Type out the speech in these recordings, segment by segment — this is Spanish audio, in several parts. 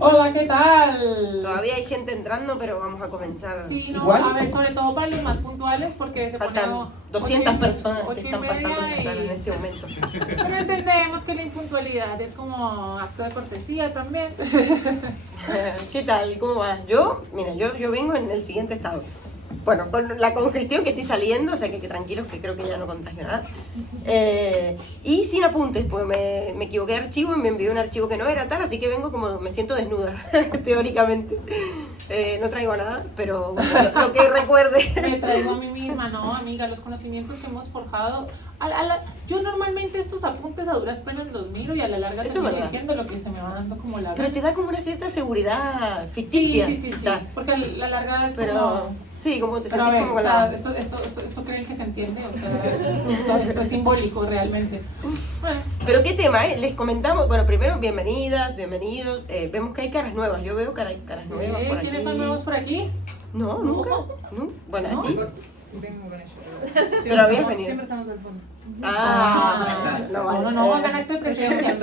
Hola, ¿qué tal? Todavía hay gente entrando, pero vamos a comenzar. Sí, no, ¿Igual? a ver, sobre todo para los más puntuales, porque se Faltan pone 200 personas que 8:30 están pasando a la sala en este momento. Pero entendemos que la impuntualidad es como acto de cortesía también. ¿Qué tal? ¿Cómo va? Mira, yo vengo en el siguiente estado. Bueno, con la congestión que estoy saliendo, o sea que tranquilos que creo que ya no contagio nada. Y sin apuntes, pues me equivoqué de archivo y me envió un archivo que no era tal, así que vengo como, me siento desnuda, teóricamente. No traigo nada, pero bueno, lo que recuerde. Me traigo a mí misma, no, amiga, los conocimientos que hemos forjado. Yo normalmente estos apuntes a duras penas los miro y a la larga Eso es termino verdad. diciendo lo que se me va dando como la Pero te da como una cierta seguridad Sí, ficticia. sí, O sea, porque a la larga es pero como... sí, como te Pero a sentís ver, como o con sea, las... esto creen que se entiende, o sea, esto es simbólico realmente. Bueno, Pero qué tema, ¿eh? Les comentamos, bueno, primero bienvenidas, bienvenidos, vemos que hay caras nuevas, yo veo caras nuevas por aquí. ¿quiénes son nuevos por aquí? No, nunca, ¿no? Bueno, ¿No? a ti. Vengo con ellos. Pero habías venido. Siempre estamos al fondo. No, hagan acto de presencia.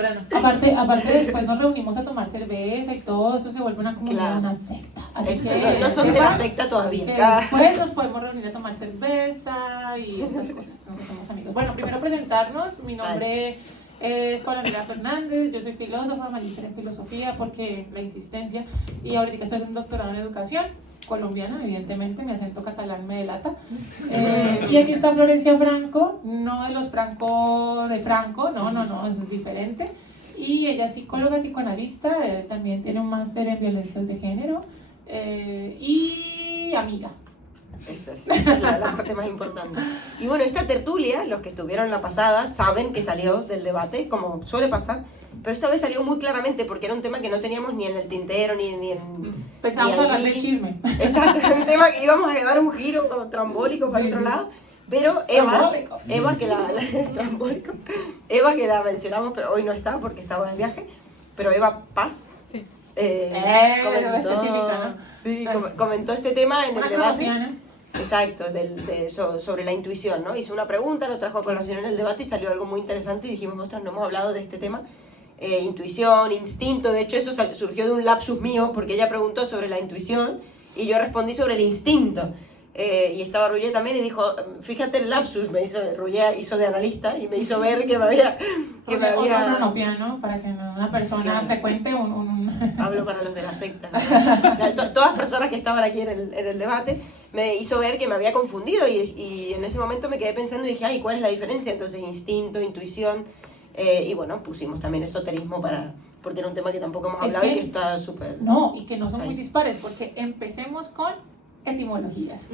Aparte después nos reunimos a tomar cerveza y todo, eso se vuelve una comunidad, Claro. una secta. Así que No son de la sepan secta que todavía. después nos podemos reunir a tomar cerveza y estas cosas, nos hacemos amigos. Bueno, primero presentarnos, mi nombre es Paula Andrea Fernández, yo soy filósofa, magíster en filosofía porque la insistencia, y ahorita estoy haciendo un doctorado en educación colombiana, evidentemente, mi acento catalán me delata. Y aquí está Florencia Franco, no de los Franco de Franco, no, eso es diferente. Y ella es psicóloga, psicoanalista, también tiene un máster en violencias de género y amiga. Esa es la parte más importante. Y bueno, esta tertulia, los que estuvieron la pasada, saben que salió del debate, como suele pasar, pero esta vez salió muy claramente porque era un tema que no teníamos ni en el tintero, ni en... Empezamos a hablar de chisme. Exacto, un tema que íbamos a dar un giro como trambólico para otro lado. Pero Eva, trambólico. Eva, que la mencionamos, pero hoy no está porque estaba de viaje, pero Eva Paz. Sí. Específica, ¿no? Sí, comentó este tema en Una el debate. colombiana. Exacto, sobre la intuición, ¿no? Hizo una pregunta, lo trajo a colación en el debate y salió algo muy interesante y dijimos, ostras, no hemos hablado de este tema. Intuición, instinto, de hecho eso surgió de un lapsus mío porque ella preguntó sobre la intuición y yo respondí sobre el instinto. Y estaba Rullé también y dijo, fíjate el lapsus, Rullé hizo de analista y me hizo ver que me había... Otro cronopia, ¿no? Para que una persona frecuente un... Hablo para los de la secta, ¿no? Todas personas que estaban aquí en el debate me hizo ver que me había confundido y en ese momento me quedé pensando y dije, ay, ¿cuál es la diferencia? Entonces, instinto, intuición, y bueno, pusimos también esoterismo porque era un tema que tampoco hemos hablado y que está súper... No, y que no son muy dispares, porque empecemos con etimologías.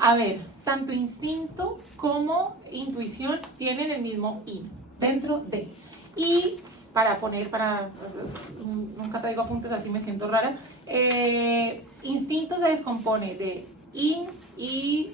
A ver, tanto instinto como intuición tienen el mismo in, dentro de. Y nunca traigo apuntes así, me siento rara. Instinto se descompone de in y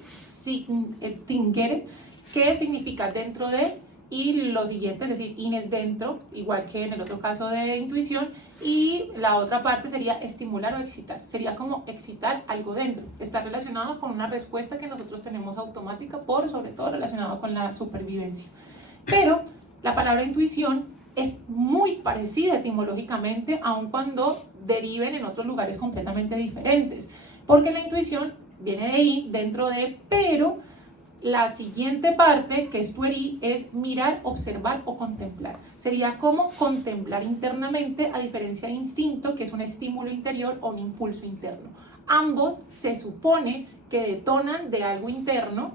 tingere, que significa dentro de, y lo siguiente, es decir, in es dentro, igual que en el otro caso de intuición, y la otra parte sería estimular o excitar, sería como excitar algo dentro, está relacionado con una respuesta que nosotros tenemos automática, sobre todo relacionado con la supervivencia. Pero la palabra intuición es muy parecida etimológicamente, aun cuando deriven en otros lugares completamente diferentes, porque la intuición viene de in, dentro de, pero la siguiente parte, que es tuerí, es mirar, observar o contemplar. Sería como contemplar internamente, a diferencia de instinto, que es un estímulo interior o un impulso interno. Ambos se supone que detonan de algo interno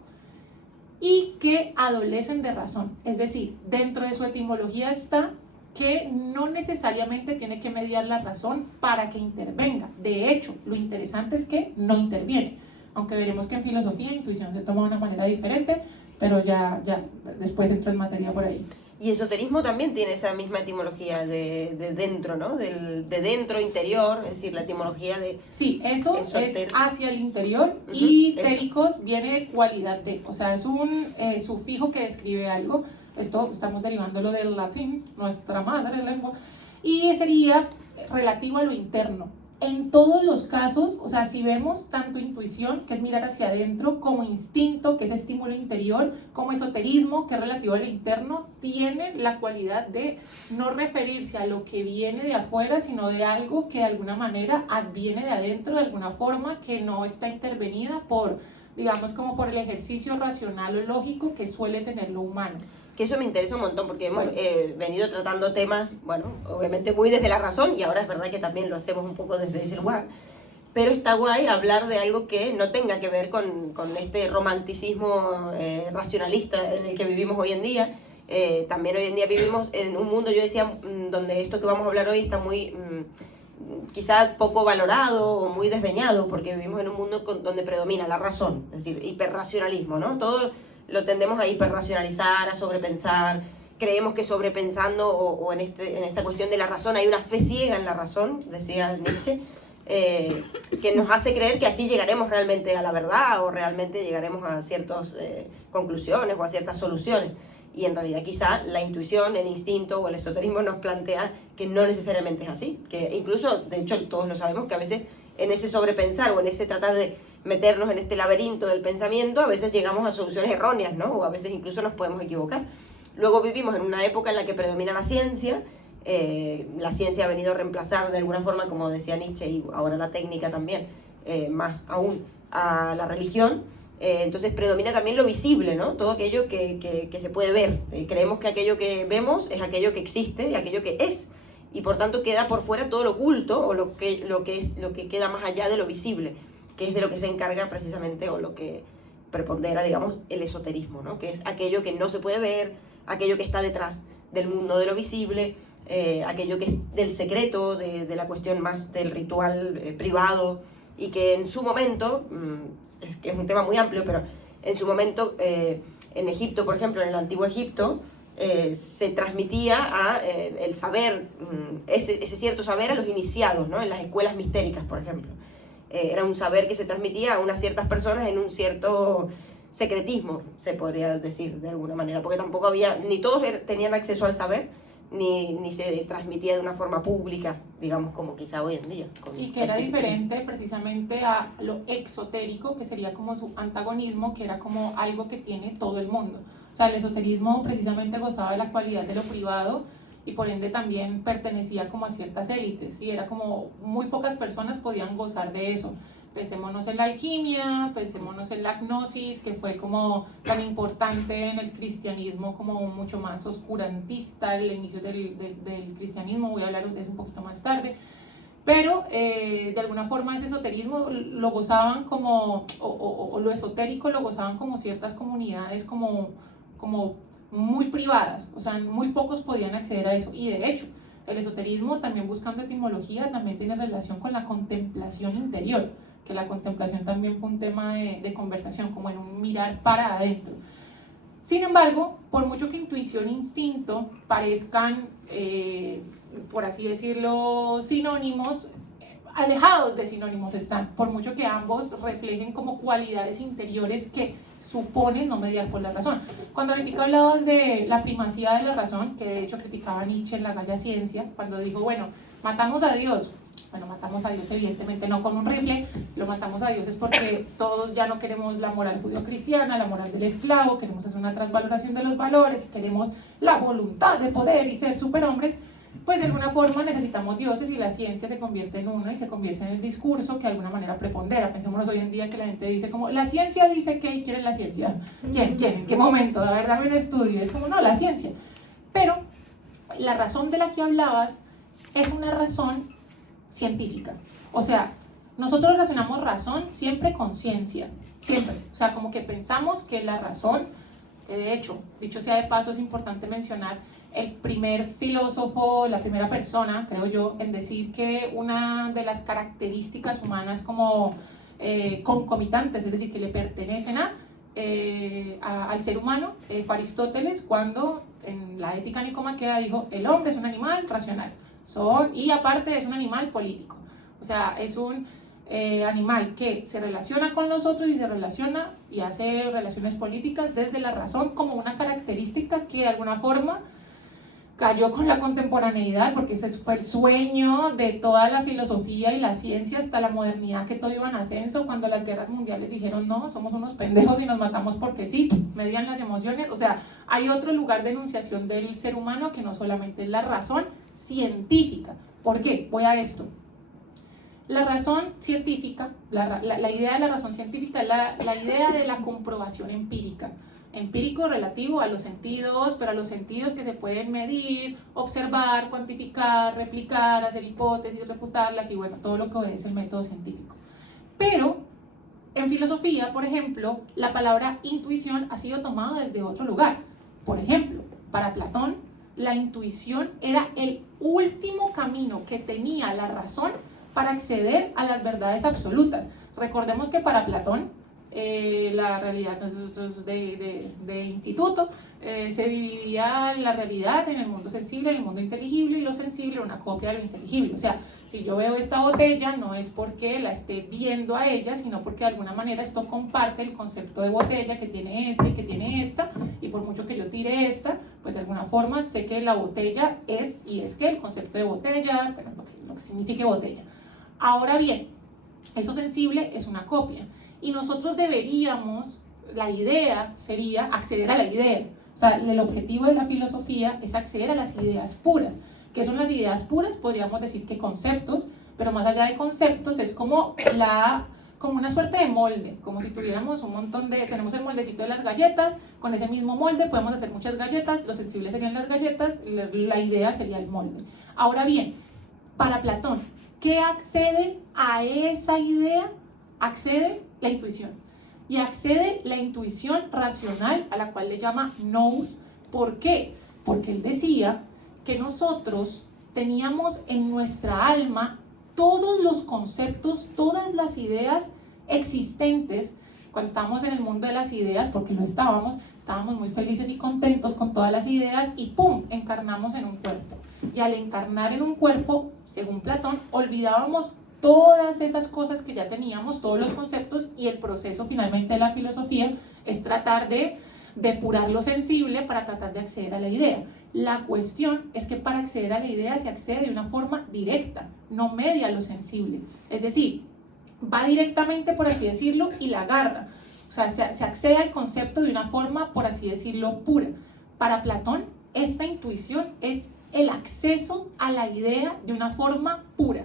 y que adolecen de razón. Es decir, dentro de su etimología está que no necesariamente tiene que mediar la razón para que intervenga. De hecho, lo interesante es que no interviene. Aunque veremos que en filosofía e intuición se toma de una manera diferente, pero ya después entro en materia por ahí. Y esoterismo también tiene esa misma etimología de dentro, ¿no? De dentro, interior, es decir, la etimología de... Sí, eso es hacia el interior, y téricos viene de cualidad de, o sea, es un sufijo que describe algo. Esto estamos derivándolo del latín, nuestra madre lengua, y sería relativo a lo interno. en todos los casos, o sea, si vemos tanto intuición, que es mirar hacia adentro, como instinto, que es estímulo interior, como esoterismo, que es relativo a lo interno, tiene la cualidad de no referirse a lo que viene de afuera, sino de algo que de alguna manera adviene de adentro, de alguna forma que no está intervenida por, digamos, como por el ejercicio racional o lógico que suele tener lo humano. Que eso me interesa un montón porque hemos venido tratando temas, bueno, obviamente muy desde la razón y ahora es verdad que también lo hacemos un poco desde ese lugar, pero está guay hablar de algo que no tenga que ver con este romanticismo racionalista en el que vivimos hoy en día. También hoy en día vivimos en un mundo, yo decía, donde esto que vamos a hablar hoy está muy quizá poco valorado o muy desdeñado, porque vivimos en un mundo donde predomina la razón, es decir, hiperracionalismo, ¿no? Todo lo tendemos a hiperracionalizar, a sobrepensar. Creemos que sobrepensando o en esta cuestión de la razón hay una fe ciega en la razón, decía Nietzsche, que nos hace creer que así llegaremos realmente a la verdad o realmente llegaremos a ciertas conclusiones o a ciertas soluciones. Y en realidad quizá la intuición, el instinto o el esoterismo nos plantea que no necesariamente es así, que incluso, de hecho todos lo sabemos, que a veces en ese sobrepensar o en ese tratar de meternos en este laberinto del pensamiento, a veces llegamos a soluciones erróneas, ¿no? O a veces incluso nos podemos equivocar. Luego vivimos en una época en la que predomina la ciencia ha venido a reemplazar de alguna forma, como decía Nietzsche, y ahora la técnica también, más aún a la religión. Entonces predomina también lo visible, ¿no? Todo aquello que se puede ver. Creemos que aquello que vemos es aquello que existe y aquello que es. Y por tanto queda por fuera todo lo oculto o lo que queda más allá de lo visible, que es de lo que se encarga precisamente o lo que prepondera, digamos, el esoterismo, ¿no? Que es aquello que no se puede ver, aquello que está detrás del mundo de lo visible, aquello que es del secreto, de la cuestión más del ritual privado, y que en su momento, es que es un tema muy amplio, pero en su momento en Egipto, por ejemplo, en el antiguo Egipto, se transmitía el saber, ese cierto saber a los iniciados, ¿no? En las escuelas mistéricas, por ejemplo. Era un saber que se transmitía a unas ciertas personas en un cierto secretismo, se podría decir de alguna manera, porque tampoco había, ni todos tenían acceso al saber, ni se transmitía de una forma pública, digamos, como quizá hoy en día. Y que era diferente precisamente a lo exotérico, que sería como su antagonismo, que era como algo que tiene todo el mundo. O sea, el esoterismo precisamente gozaba de la cualidad de lo privado y por ende también pertenecía como a ciertas élites, y era como muy pocas personas podían gozar de eso. Pensémonos en la alquimia, pensémonos en la gnosis, que fue como tan importante en el cristianismo, como mucho más oscurantista, el inicio del cristianismo, voy a hablar de eso un poquito más tarde, pero de alguna forma ese esoterismo lo gozaban como, o lo esotérico lo gozaban como ciertas comunidades como muy privadas, o sea, muy pocos podían acceder a eso, y de hecho, el esoterismo también buscando etimología también tiene relación con la contemplación interior, que la contemplación también fue un tema de conversación, como en un mirar para adentro. Sin embargo, por mucho que intuición e instinto parezcan, por así decirlo, sinónimos, alejados de sinónimos están, por mucho que ambos reflejen como cualidades interiores que suponen no mediar por la razón. Cuando ahorita hablabas de la primacía de la razón, que de hecho criticaba Nietzsche en la Galla Ciencia, cuando dijo, bueno, matamos a Dios. Bueno, matamos a Dios evidentemente no con un rifle, lo matamos a Dios es porque todos ya no queremos la moral judío-cristiana, la moral del esclavo, queremos hacer una transvaloración de los valores, queremos la voluntad de poder y ser superhombres. Pues de alguna forma necesitamos dioses y la ciencia se convierte en uno y se convierte en el discurso que de alguna manera prepondera. Pensémonos hoy en día que la gente dice como, la ciencia dice que, ¿quién es la ciencia? ¿Quién? ¿En qué momento? A ver, dame un estudio. Es como, no, la ciencia. Pero la razón de la que hablabas es una razón científica. O sea, nosotros relacionamos razón siempre con ciencia, siempre. O sea, como que pensamos que la razón, de hecho, dicho sea de paso, es importante mencionar el primer filósofo, la primera persona, creo yo, en decir que una de las características humanas como concomitantes, es decir, que le pertenecen al ser humano, fue Aristóteles, cuando en la Ética Nicomaquea dijo, el hombre es un animal racional, y aparte es un animal político, o sea, es un animal que se relaciona con los otros y se relaciona y hace relaciones políticas desde la razón como una característica que de alguna forma cayó con la contemporaneidad, porque ese fue el sueño de toda la filosofía y la ciencia hasta la modernidad, que todo iba en ascenso. Cuando las guerras mundiales dijeron no, somos unos pendejos y nos matamos porque sí, medían las emociones. O sea, hay otro lugar de enunciación del ser humano que no solamente es la razón científica. ¿Por qué? Voy a esto. La razón científica, la idea de la razón científica es la idea de la comprobación empírica. Empírico relativo a los sentidos, pero a los sentidos que se pueden medir, observar, cuantificar, replicar, hacer hipótesis, refutarlas y bueno, todo lo que obedece el método científico. Pero en filosofía, por ejemplo, la palabra intuición ha sido tomada desde otro lugar. Por ejemplo, para Platón, la intuición era el último camino que tenía la razón para acceder a las verdades absolutas. Recordemos que para Platón, la realidad de instituto, se dividía la realidad en el mundo sensible, en el mundo inteligible, y lo sensible era una copia de lo inteligible. O sea, si yo veo esta botella, no es porque la esté viendo a ella, sino porque de alguna manera esto comparte el concepto de botella que tiene este y que tiene esta, y por mucho que yo tire esta, pues de alguna forma sé que la botella es, y es que el concepto de botella, bueno, lo que signifique botella. Ahora bien, eso sensible es una copia. Y nosotros deberíamos, la idea sería acceder a la idea. O sea, el objetivo de la filosofía es acceder a las ideas puras. ¿Qué son las ideas puras? Podríamos decir que conceptos, pero más allá de conceptos es como una suerte de molde, como si tuviéramos tenemos el moldecito de las galletas, con ese mismo molde podemos hacer muchas galletas, lo sensible serían las galletas, la idea sería el molde. Ahora bien, para Platón, ¿qué accede a esa idea? Accede la intuición. Y accede la intuición racional, a la cual le llama nous. ¿Por qué? Porque él decía que nosotros teníamos en nuestra alma todos los conceptos, todas las ideas existentes. Cuando estábamos en el mundo de las ideas, porque lo estábamos muy felices y contentos con todas las ideas y ¡pum!, encarnamos en un cuerpo. Y al encarnar en un cuerpo, según Platón, olvidábamos todas esas cosas que ya teníamos, todos los conceptos, y el proceso finalmente de la filosofía es tratar de depurar lo sensible para tratar de acceder a la idea. La cuestión es que para acceder a la idea se accede de una forma directa, no media lo sensible. Es decir, va directamente, por así decirlo, y la agarra. O sea, se accede al concepto de una forma, por así decirlo, pura. Para Platón, esta intuición es el acceso a la idea de una forma pura,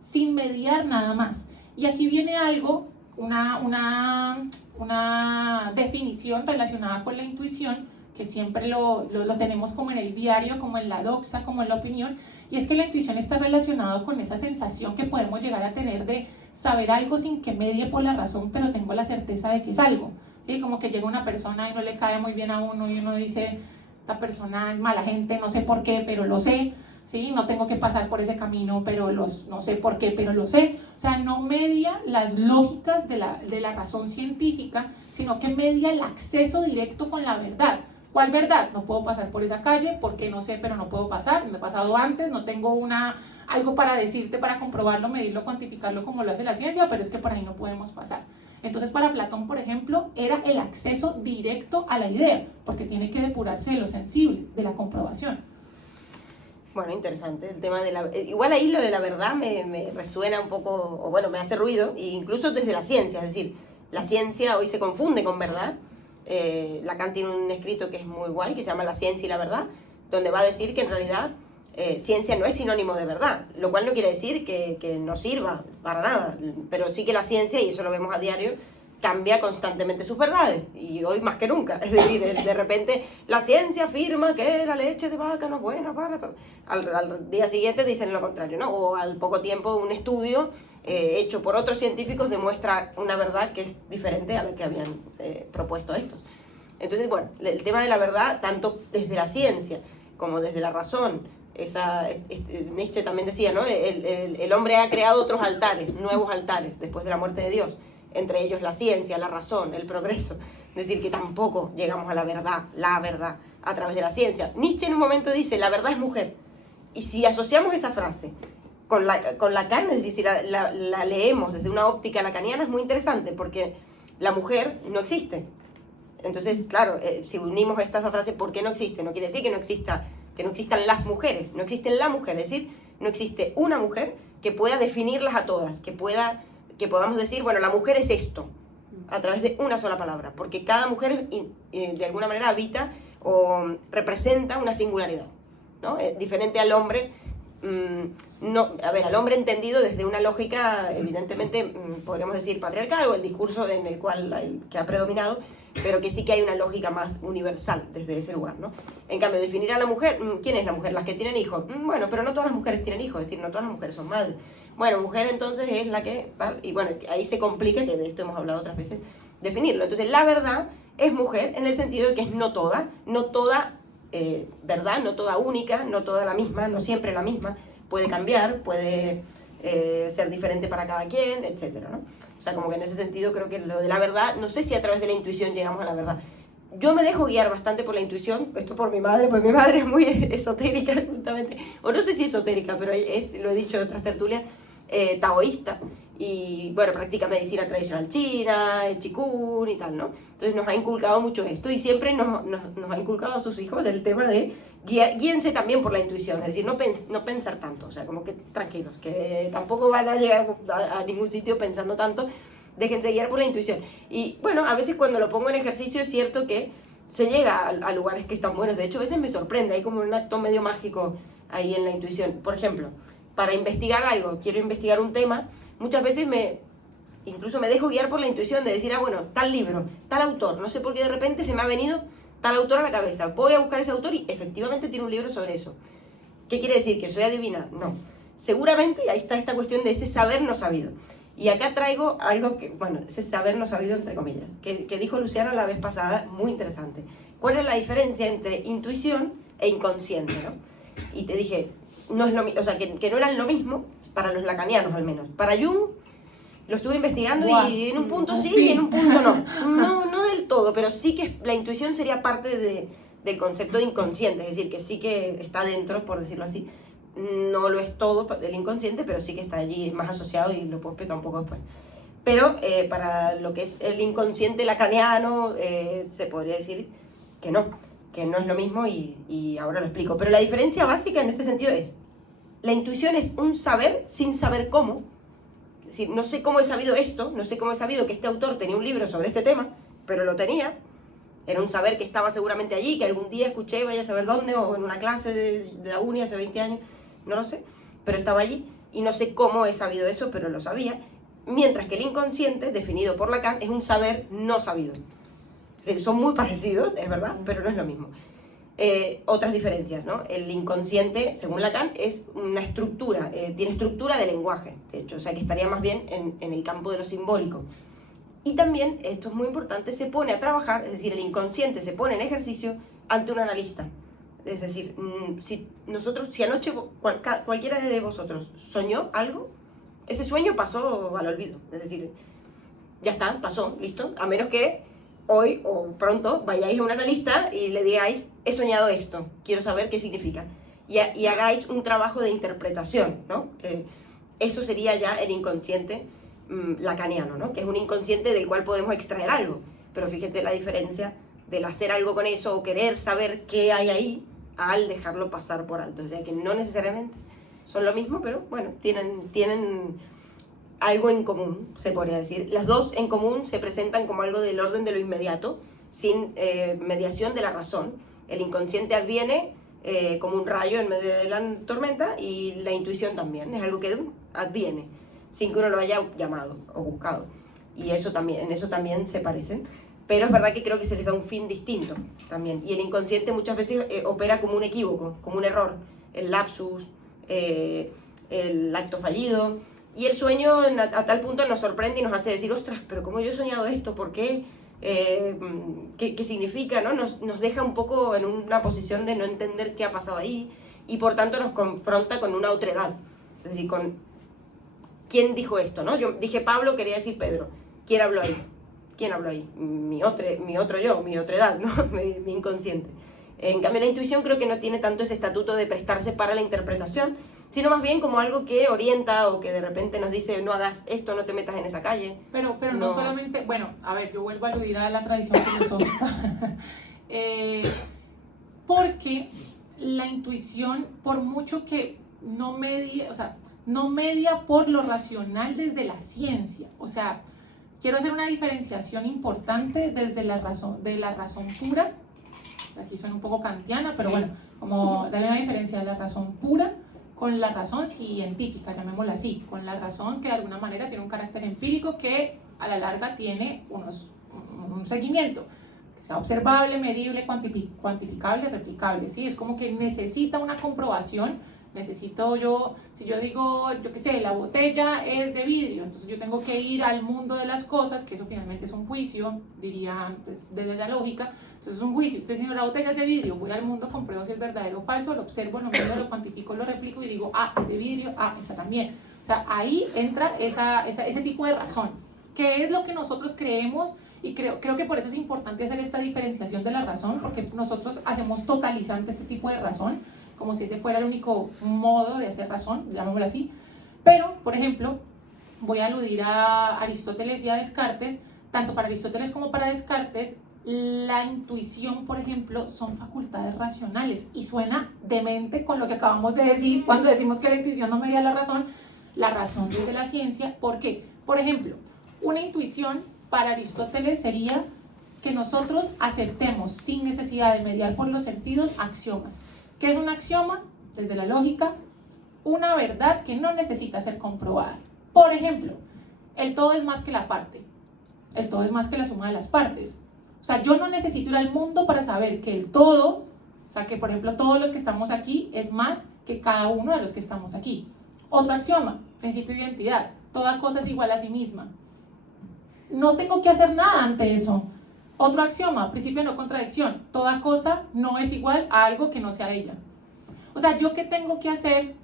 sin mediar nada más. Y aquí viene algo, una definición relacionada con la intuición, que siempre lo tenemos como en el diario, como en la doxa, como en la opinión, y es que la intuición está relacionada con esa sensación que podemos llegar a tener de saber algo sin que medie por la razón, pero tengo la certeza de que es algo, ¿sí? Como que llega una persona y no le cae muy bien a uno y uno dice, esta persona es mala gente, no sé por qué, pero lo sé, ¿sí? No tengo que pasar por ese camino, pero no sé por qué, pero lo sé. O sea, no media las lógicas de la razón científica, sino que media el acceso directo con la verdad. ¿Cuál verdad? No puedo pasar por esa calle porque no sé, pero no puedo pasar. Me he pasado antes, no tengo algo para decirte, para comprobarlo, medirlo, cuantificarlo como lo hace la ciencia, pero es que por ahí no podemos pasar. Entonces, para Platón, por ejemplo, era el acceso directo a la idea, porque tiene que depurarse de lo sensible, de la comprobación. Bueno, interesante el tema de igual ahí lo de la verdad me resuena un poco, o bueno, me hace ruido, e incluso desde la ciencia, es decir, la ciencia hoy se confunde con verdad. Lacan tiene un escrito que es muy guay, que se llama La ciencia y la verdad, donde va a decir que en realidad ciencia no es sinónimo de verdad, lo cual no quiere decir que no sirva para nada, pero sí que la ciencia, y eso lo vemos a diario, cambia constantemente sus verdades, y hoy más que nunca. Es decir, de repente la ciencia afirma que la leche de vaca no es buena para todo. Al día siguiente dicen lo contrario, ¿no? O al poco tiempo un estudio hecho por otros científicos demuestra una verdad que es diferente a la que habían propuesto estos. Entonces, bueno, el tema de la verdad, tanto desde la ciencia como desde la razón, Nietzsche también decía, ¿no? El hombre ha creado otros altares, nuevos altares, después de la muerte de Dios, entre ellos la ciencia, la razón, el progreso. Es decir, que tampoco llegamos a la verdad, a través de la ciencia. Nietzsche en un momento dice, la verdad es mujer. Y si asociamos esa frase con Lacan, es decir, si la leemos desde una óptica lacaniana, es muy interesante, porque la mujer no existe. Entonces, claro, si unimos esta frase, ¿por qué no existe? No quiere decir que no exista, que no existan las mujeres, no existen la mujer, es decir, no existe una mujer que pueda definirlas a todas, que podamos decir, bueno, la mujer es esto, a través de una sola palabra, porque cada mujer de alguna manera habita o representa una singularidad, ¿no? Diferente al hombre. No, a ver, al hombre entendido desde una lógica, evidentemente, podríamos decir patriarcal, o el discurso en el cual que ha predominado, pero que sí que hay una lógica más universal desde ese lugar, ¿no? En cambio, definir a la mujer, ¿quién es la mujer? Las que tienen hijos. Bueno, pero no todas las mujeres tienen hijos, es decir, no todas las mujeres son madres. Bueno, mujer entonces es la que tal, y bueno, ahí se complica, que de esto hemos hablado otras veces, definirlo. Entonces, la verdad es mujer en el sentido de que es no toda verdad, no toda única, no toda la misma, no siempre la misma, puede cambiar, puede ser diferente para cada quien, etcétera, ¿no? O sea, como que en ese sentido creo que lo de la verdad, no sé si a través de la intuición llegamos a la verdad. Yo me dejo guiar bastante por la intuición, esto por mi madre, pues mi madre es muy esotérica, justamente, o no sé si esotérica, pero lo he dicho en otras tertulias, taoísta, y bueno, practica medicina tradicional china, el qigong y tal, ¿no? Entonces nos ha inculcado mucho esto y siempre nos ha inculcado a sus hijos el tema de guíense también por la intuición, es decir, no pensar tanto, o sea, como que tranquilos, que tampoco van a llegar a ningún sitio pensando tanto, déjense guiar por la intuición. Y bueno, a veces cuando lo pongo en ejercicio es cierto que se llega a lugares que están buenos, de hecho a veces me sorprende, hay como un acto medio mágico ahí en la intuición. Por ejemplo, para investigar algo, quiero investigar un tema, muchas veces incluso me dejo guiar por la intuición de decir, bueno, tal libro, tal autor, no sé por qué de repente se me ha venido tal autor a la cabeza, voy a buscar ese autor y efectivamente tiene un libro sobre eso. ¿Qué quiere decir? ¿Que soy adivina? No. Seguramente ahí está esta cuestión de ese saber no sabido. Y acá traigo algo que, bueno, ese saber no sabido entre comillas, que dijo Luciana la vez pasada, muy interesante. ¿Cuál es la diferencia entre intuición e inconsciente, ¿no? Y te dije, no es lo mismo, o sea, que no eran lo mismo, para los lacanianos al menos. Para Jung, lo estuve investigando y en un punto sí, y en un punto no. No del todo, pero sí que la intuición sería parte del concepto de inconsciente, es decir, que sí que está dentro, por decirlo así. No lo es todo del inconsciente, pero sí que está allí más asociado y lo puedo explicar un poco después. Pero para lo que es el inconsciente lacaniano, se podría decir que no es lo mismo y ahora lo explico. Pero la diferencia básica en este sentido es, la intuición es un saber sin saber cómo. Es decir, no sé cómo he sabido esto, no sé cómo he sabido que este autor tenía un libro sobre este tema, pero lo tenía. Era un saber que estaba seguramente allí, que algún día escuché, vaya a saber dónde, o en una clase de la uni hace 20 años, no lo sé, pero estaba allí y no sé cómo he sabido eso, pero lo sabía. Mientras que el inconsciente, definido por Lacan, es un saber no sabido. Es decir, son muy parecidos, es verdad, pero no es lo mismo. Otras diferencias, ¿no? El inconsciente, según Lacan, es una estructura, tiene estructura de lenguaje, de hecho, o sea que estaría más bien en el campo de lo simbólico. Y también, esto es muy importante, se pone a trabajar, es decir, el inconsciente se pone en ejercicio ante un analista. Es decir, si anoche cualquiera de vosotros soñó algo, ese sueño pasó al olvido. Es decir, ya está, pasó, listo, a menos que hoy o pronto vayáis a un analista y le digáis, he soñado esto, quiero saber qué significa. Y hagáis un trabajo de interpretación, ¿no? Eso sería ya el inconsciente lacaniano, ¿no? Que es un inconsciente del cual podemos extraer algo. Pero fíjense la diferencia del hacer algo con eso o querer saber qué hay ahí al dejarlo pasar por alto. O sea que no necesariamente son lo mismo, pero bueno, tienen algo en común, se podría decir. Las dos en común se presentan como algo del orden de lo inmediato, sin mediación de la razón. El inconsciente adviene como un rayo en medio de la tormenta y la intuición también, es algo que adviene, sin que uno lo haya llamado o buscado. Y en eso también se parecen. Pero es verdad que creo que se les da un fin distinto también. Y el inconsciente muchas veces opera como un equívoco, como un error. El lapsus, el acto fallido. Y el sueño a tal punto nos sorprende y nos hace decir, ostras, pero ¿cómo yo he soñado esto? ¿Por qué? ¿Qué significa? ¿No? Nos deja un poco en una posición de no entender qué ha pasado ahí. Y por tanto nos confronta con una otredad. Es decir, con ¿quién dijo esto? ¿No? Yo dije Pablo, quería decir Pedro. ¿Quién habló ahí? ¿Quién habló ahí? Mi otro yo, mi otredad, ¿no? mi inconsciente. En cambio, la intuición creo que no tiene tanto ese estatuto de prestarse para la interpretación, sino más bien como algo que orienta o que de repente nos dice, no hagas esto, no te metas en esa calle. Pero no solamente, bueno, a ver, yo vuelvo a aludir a la tradición filosófica, porque la intuición, por mucho que no medie, o sea, no media por lo racional desde la ciencia. O sea, quiero hacer una diferenciación importante desde la razón, de la razón pura. Aquí suena un poco kantiana, pero bueno, como hay una diferencia de la razón pura con la razón científica, llamémosla así, con la razón que de alguna manera tiene un carácter empírico que a la larga tiene un seguimiento, que sea observable, medible, cuantificable, replicable, ¿sí? Es como que necesita una comprobación. Necesito yo, si yo digo, yo qué sé, la botella es de vidrio, entonces yo tengo que ir al mundo de las cosas, que eso finalmente es un juicio, diría antes, desde la lógica, entonces es un juicio. Entonces, si la botella es de vidrio, voy al mundo, compruebo si es verdadero o falso, lo observo, lo mido, lo cuantifico, lo replico y digo, ah, es de vidrio, ah, esa también. O sea, ahí entra ese tipo de razón, que es lo que nosotros creemos. Y creo que por eso es importante hacer esta diferenciación de la razón, porque nosotros hacemos totalizante este tipo de razón, como si ese fuera el único modo de hacer razón, llamémoslo así. Pero, por ejemplo, voy a aludir a Aristóteles y a Descartes. Tanto para Aristóteles como para Descartes, la intuición, por ejemplo, son facultades racionales. Y suena demente con lo que acabamos de decir cuando decimos que la intuición no medía la razón desde la ciencia. ¿Por qué? Por ejemplo, una intuición para Aristóteles sería que nosotros aceptemos sin necesidad de mediar por los sentidos axiomas. ¿Qué es un axioma? Desde la lógica, una verdad que no necesita ser comprobada. Por ejemplo, el todo es más que la parte. El todo es más que la suma de las partes. O sea, yo no necesito ir al mundo para saber que el todo, o sea, que por ejemplo todos los que estamos aquí es más que cada uno de los que estamos aquí. Otro axioma, principio de identidad. Toda cosa es igual a sí misma. No tengo que hacer nada ante eso. Otro axioma, principio de no contradicción. Toda cosa no es igual a algo que no sea ella. O sea, ¿yo qué tengo que hacer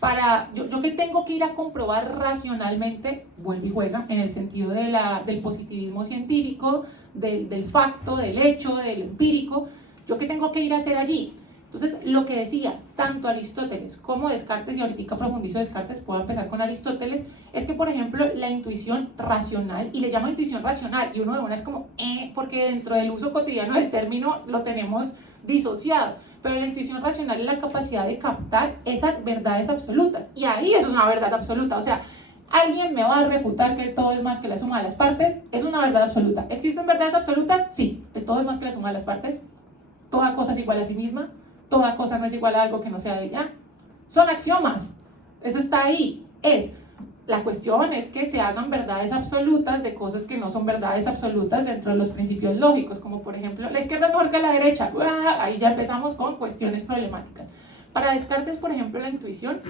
para... Yo qué tengo que ir a comprobar racionalmente? Vuelve y juega, en el sentido del positivismo científico, del facto, del hecho, del empírico. ¿Yo qué tengo que ir a hacer allí? Entonces, lo que decía tanto Aristóteles como Descartes, y ahorita profundizo Descartes, puedo empezar con Aristóteles, es que, por ejemplo, la intuición racional, y le llamo intuición racional, y uno de una es como, porque dentro del uso cotidiano del término lo tenemos disociado, pero la intuición racional es la capacidad de captar esas verdades absolutas, y ahí eso es una verdad absoluta. O sea, ¿alguien me va a refutar que el todo es más que la suma de las partes? Es una verdad absoluta. ¿Existen verdades absolutas? Sí, el todo es más que la suma de las partes, toda cosa es igual a sí misma, toda cosa no es igual a algo que no sea de ella. Son axiomas, eso está ahí. La cuestión es que se hagan verdades absolutas de cosas que no son verdades absolutas dentro de los principios lógicos, como por ejemplo, la izquierda es mejor que la derecha. Ahí ya empezamos con cuestiones problemáticas. Para Descartes, por ejemplo, la intuición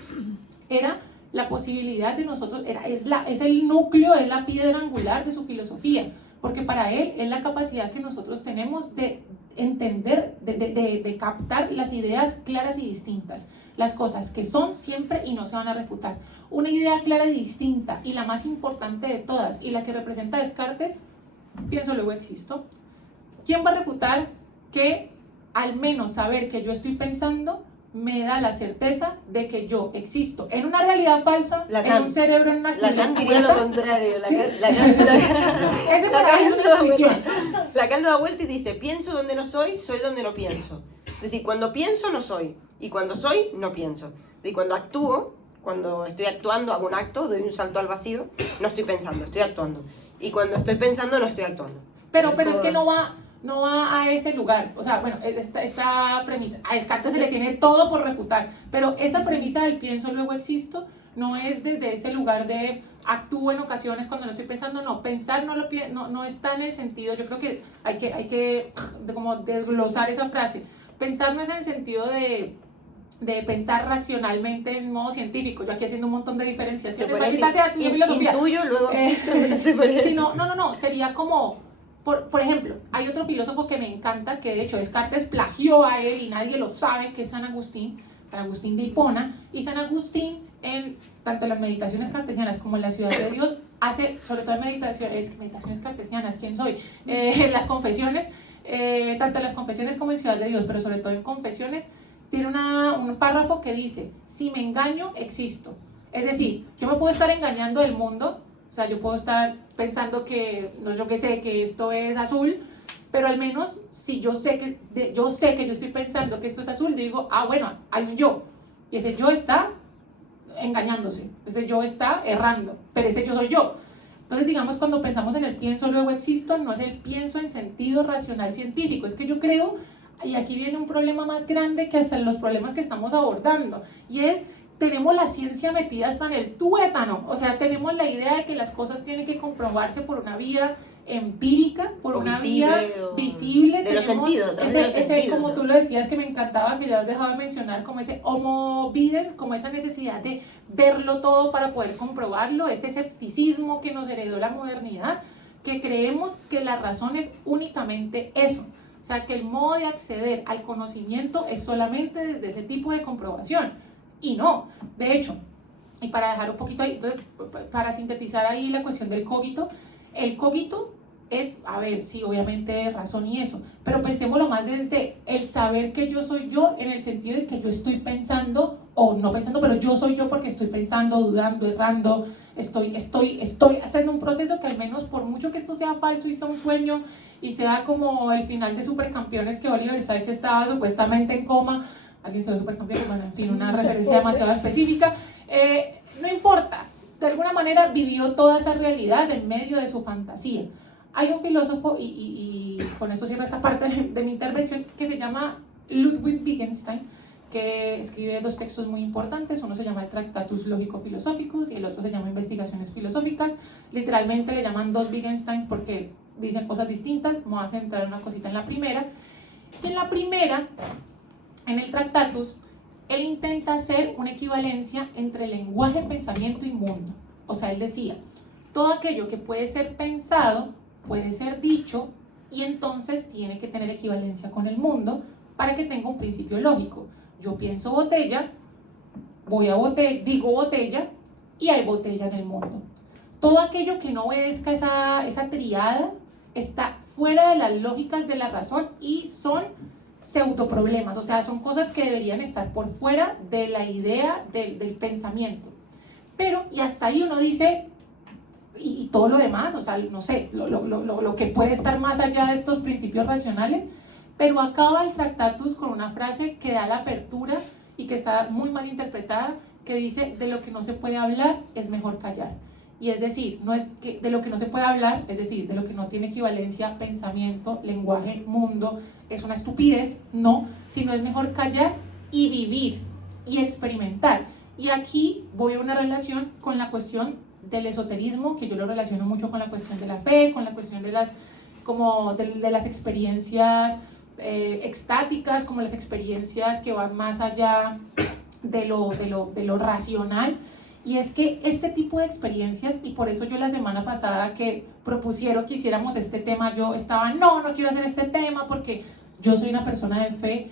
era la posibilidad de nosotros, es el núcleo, es la piedra angular de su filosofía, porque para él es la capacidad que nosotros tenemos de entender, de captar las ideas claras y distintas, las cosas que son siempre y no se van a refutar. Una idea clara y distinta, y la más importante de todas, y la que representa a Descartes, pienso luego existo. ¿Quién va a refutar que al menos saber que yo estoy pensando me da la certeza de que yo existo en una realidad falsa, en un cerebro, en una Lacan diría lo contrario. Ese para él es una intuición. Lacan lo da vuelta y dice, pienso donde no soy, soy donde no pienso. Es decir, cuando pienso no soy, y cuando soy no pienso. Y cuando actúo, cuando estoy actuando, hago un acto, doy un salto al vacío, no estoy pensando, estoy actuando. Y cuando estoy pensando no estoy actuando. Pero es que no va a ese lugar. O sea, bueno, esta premisa, a Descartes se le tiene todo por refutar, pero esa premisa del pienso luego existo no es desde ese lugar de actúo en ocasiones cuando no estoy pensando. No, pensar no está en el sentido. Yo creo que hay que como desglosar esa frase. Pensar no es en el sentido de pensar racionalmente en modo científico. Yo aquí haciendo un montón de diferenciaciones. Maldita sea, filosofía. Intuyo, luego sí, no, sería como... Por ejemplo, hay otro filósofo que me encanta, que de hecho Descartes plagió a él y nadie lo sabe, que es San Agustín de Hipona. Y San Agustín, tanto en las meditaciones cartesianas como en la Ciudad de Dios, hace, sobre todo en meditaciones cartesianas, ¿quién soy? En las confesiones, tanto en las confesiones como en Ciudad de Dios, pero sobre todo en confesiones, tiene un párrafo que dice, si me engaño, existo. Es decir, yo me puedo estar engañando del mundo. O sea, yo puedo estar pensando que, no, yo qué sé, que esto es azul, pero al menos si yo sé que yo estoy pensando que esto es azul, digo, bueno, hay un yo, y ese yo está engañándose, ese yo está errando, pero ese yo soy yo. Entonces, digamos, cuando pensamos en el pienso, luego existo, no es el pienso en sentido racional científico, es que yo creo, y aquí viene un problema más grande que hasta los problemas que estamos abordando, y es, tenemos la ciencia metida hasta en el tuétano, o sea, tenemos la idea de que las cosas tienen que comprobarse por una vía empírica, por una vía visible, de los sentidos, ese, como ¿no? tú lo decías, que me encantaba, que ya lo has dejado de mencionar, como ese homo videns, como esa necesidad de verlo todo para poder comprobarlo, ese escepticismo que nos heredó la modernidad, que creemos que la razón es únicamente eso, o sea, que el modo de acceder al conocimiento es solamente desde ese tipo de comprobación, y no, de hecho, y para dejar un poquito ahí, entonces, para sintetizar ahí la cuestión del cogito, el cogito es, a ver, sí, obviamente razón y eso, pero pensémoslo más desde el saber que yo soy yo, en el sentido de que yo estoy pensando, o no pensando, pero yo soy yo porque estoy pensando, dudando, errando, estoy haciendo un proceso que al menos por mucho que esto sea falso y sea un sueño, y sea como el final de Supercampeones que Oliver Sykes estaba supuestamente en coma, alguien se ve Supercampeones, bueno, en fin, una referencia demasiado específica, no importa, de alguna manera vivió toda esa realidad en medio de su fantasía. Hay un filósofo, y con esto cierro esta parte de mi intervención, que se llama Ludwig Wittgenstein, que escribe dos textos muy importantes, uno se llama el Tractatus Lógico-Filosóficus y el otro se llama Investigaciones Filosóficas. Literalmente le llaman dos Wittgenstein porque dicen cosas distintas. Vamos a centrar una cosita en la primera. Y en la primera, en el Tractatus, él intenta hacer una equivalencia entre lenguaje, pensamiento y mundo. O sea, él decía, todo aquello que puede ser pensado, puede ser dicho, y entonces tiene que tener equivalencia con el mundo para que tenga un principio lógico. Yo pienso botella, digo botella, y hay botella en el mundo. Todo aquello que no obedezca esa triada está fuera de las lógicas de la razón y son pseudoproblemas, o sea, son cosas que deberían estar por fuera de la idea del pensamiento. Pero, y hasta ahí uno dice, y todo lo demás, o sea, no sé, lo que puede estar más allá de estos principios racionales, pero acaba el Tractatus con una frase que da la apertura y que está muy mal interpretada, que dice, de lo que no se puede hablar es mejor callar. Y es decir, no es que de lo que no se puede hablar, es decir, de lo que no tiene equivalencia, pensamiento, lenguaje, mundo, es una estupidez, no, sino es mejor callar y vivir y experimentar. Y aquí voy a una relación con la cuestión del esoterismo, que yo lo relaciono mucho con la cuestión de la fe, con la cuestión de las experiencias extáticas, como las experiencias que van más allá de lo racional. Y es que este tipo de experiencias, y por eso yo la semana pasada que propusieron que hiciéramos este tema, yo estaba, no quiero hacer este tema porque yo soy una persona de fe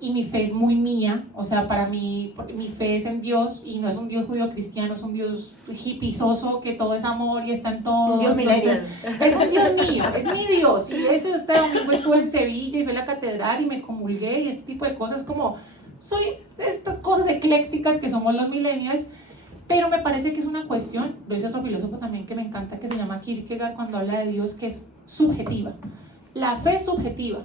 y mi fe es muy mía, o sea, para mí, mi fe es en Dios y no es un Dios judío cristiano, es un Dios hippiesoso que todo es amor y está en todo. Un Dios millennial. Es un Dios mío, es mi Dios. Y eso, este domingo estuve en Sevilla y fui a la catedral y me comulgué y este tipo de cosas, como soy estas cosas eclécticas que somos los millennials. Pero me parece que es una cuestión, lo dice otro filósofo también que me encanta, que se llama Kierkegaard, cuando habla de Dios, que es subjetiva. La fe es subjetiva.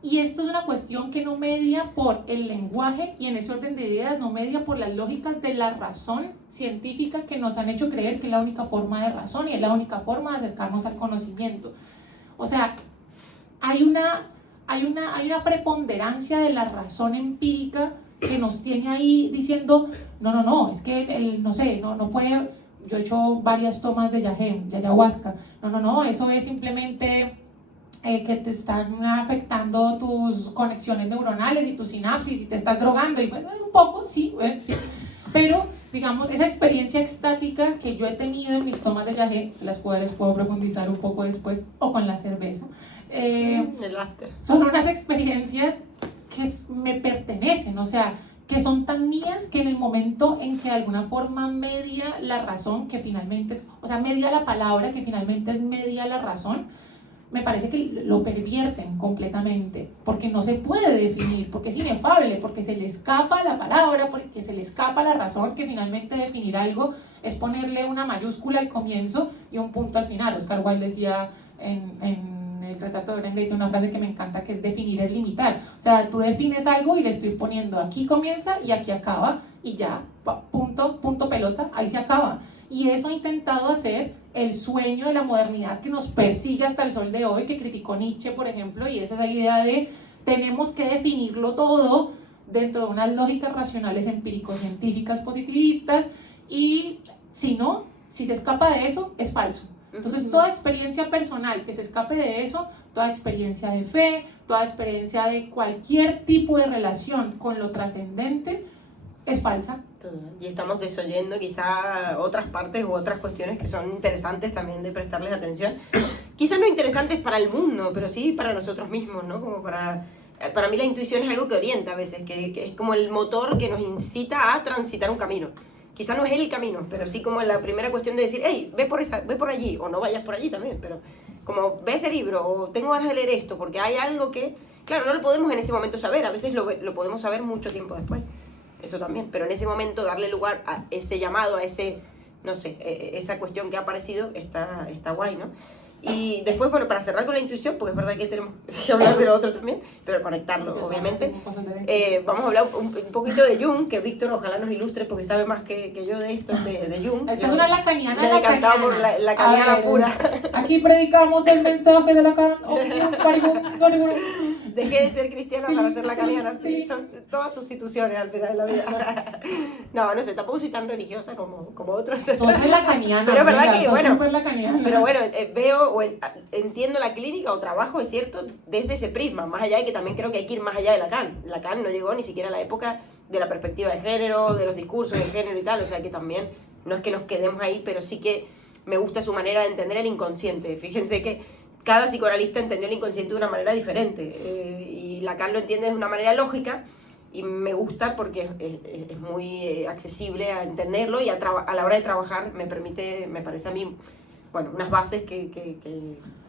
Y esto es una cuestión que no media por el lenguaje y en ese orden de ideas no media por las lógicas de la razón científica que nos han hecho creer que es la única forma de razón y es la única forma de acercarnos al conocimiento. O sea, hay una preponderancia de la razón empírica que nos tiene ahí diciendo, no, es que no puede, yo he hecho varias tomas de yajem, de ayahuasca, no, eso es simplemente que te están afectando tus conexiones neuronales y tus sinapsis y te estás drogando, y bueno, un poco, sí, pero digamos, esa experiencia extática que yo he tenido en mis tomas de yajem, las cuales puedo profundizar un poco después, o con la cerveza, el after. son unas experiencias que me pertenecen, o sea, que son tan mías que en el momento en que de alguna forma media la razón, que finalmente es, o sea, media la palabra, que finalmente es media la razón, me parece que lo pervierten completamente, porque no se puede definir, porque es inefable, porque se le escapa la palabra, porque se le escapa la razón, que finalmente definir algo es ponerle una mayúscula al comienzo y un punto al final. Oscar Wilde decía en el retrato de Dorian Gray, tiene una frase que me encanta, que es definir es limitar. O sea, tú defines algo y le estoy poniendo aquí comienza y aquí acaba, y ya, punto, pelota, ahí se acaba. Y eso ha intentado hacer el sueño de la modernidad que nos persigue hasta el sol de hoy, que criticó Nietzsche, por ejemplo, y es esa idea de tenemos que definirlo todo dentro de unas lógicas racionales empírico-científicas positivistas, y si no, si se escapa de eso, es falso. Entonces, toda experiencia personal que se escape de eso, toda experiencia de fe, toda experiencia de cualquier tipo de relación con lo trascendente, es falsa. Y estamos desoyendo quizá otras partes u otras cuestiones que son interesantes también de prestarles atención. Quizá no interesantes para el mundo, pero sí para nosotros mismos, ¿no? Como para mí la intuición es algo que orienta a veces, que es como el motor que nos incita a transitar un camino. Quizá no es el camino, pero sí como la primera cuestión de decir, hey, ve por allí, o no vayas por allí también, pero como ve ese libro, o tengo ganas de leer esto, porque hay algo que, claro, no lo podemos en ese momento saber, a veces lo podemos saber mucho tiempo después, eso también, pero en ese momento darle lugar a ese llamado, a ese, no sé, esa cuestión que ha aparecido, está guay, ¿no? Y después, bueno, para cerrar con la intuición, porque es verdad que tenemos que hablar de lo otro también, pero conectarlo, obviamente. Vamos a hablar un poquito de Jung, que Víctor ojalá nos ilustre, porque sabe más que yo de esto, de Jung. Esta es una lacaniana. Me he decantado por la lacaniana pura. Aquí predicamos el mensaje de Lacan. Dejé de ser cristiana para ser lacaniana. Sí, son todas sustituciones al final de la vida. No sé, tampoco soy tan religiosa como otros. Soy de lacaniana. Pero es verdad que, bueno, pero bueno, veo entiendo la clínica o trabajo, es cierto, desde ese prisma, más allá de que también creo que hay que ir más allá de Lacan. Lacan no llegó ni siquiera a la época de la perspectiva de género, de los discursos de género y tal, o sea que también no es que nos quedemos ahí, pero sí que me gusta su manera de entender el inconsciente. Fíjense que cada psicoanalista entendió el inconsciente de una manera diferente, y Lacan lo entiende de una manera lógica, y me gusta porque es muy accesible a entenderlo, y a la hora de trabajar me parece a mí, bueno, unas bases que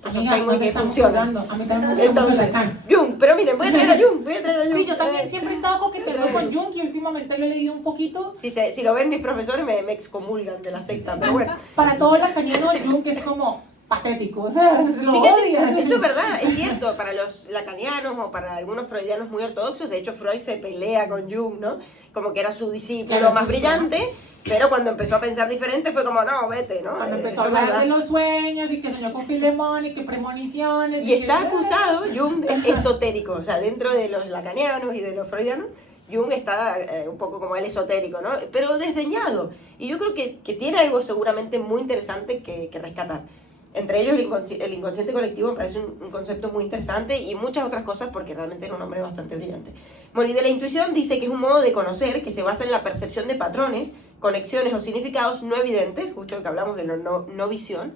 sostengo y que funcionan. A mí también me gusta mucho Lacan. Jung, pero miren, voy a traer a Jung. Sí, yo también siempre he estado coqueteando con Jung, y últimamente lo he leído un poquito. Si lo ven mis profesores me excomulgan de la secta, pero bueno. Para todo lacaniano, Jung es como patético, o sea, lo odian. Eso es verdad, es cierto, para los lacanianos o para algunos freudianos muy ortodoxos, de hecho Freud se pelea con Jung, ¿no? Como que era su discípulo claro, más brillante, pero cuando empezó a pensar diferente fue como, no, vete, ¿no? Cuando empezó a hablar de los sueños y que soñó con Filemón y que premoniciones. Y está acusado Jung de esotérico, o sea, dentro de los lacanianos y de los freudianos, Jung está un poco como el esotérico, ¿no? Pero desdeñado. Y yo creo que tiene algo seguramente muy interesante que rescatar. Entre ellos el inconsciente colectivo me parece un concepto muy interesante, y muchas otras cosas porque realmente era un hombre bastante brillante. Bueno, y de la intuición dice que es un modo de conocer que se basa en la percepción de patrones, conexiones o significados no evidentes, justo lo que hablamos de no visión,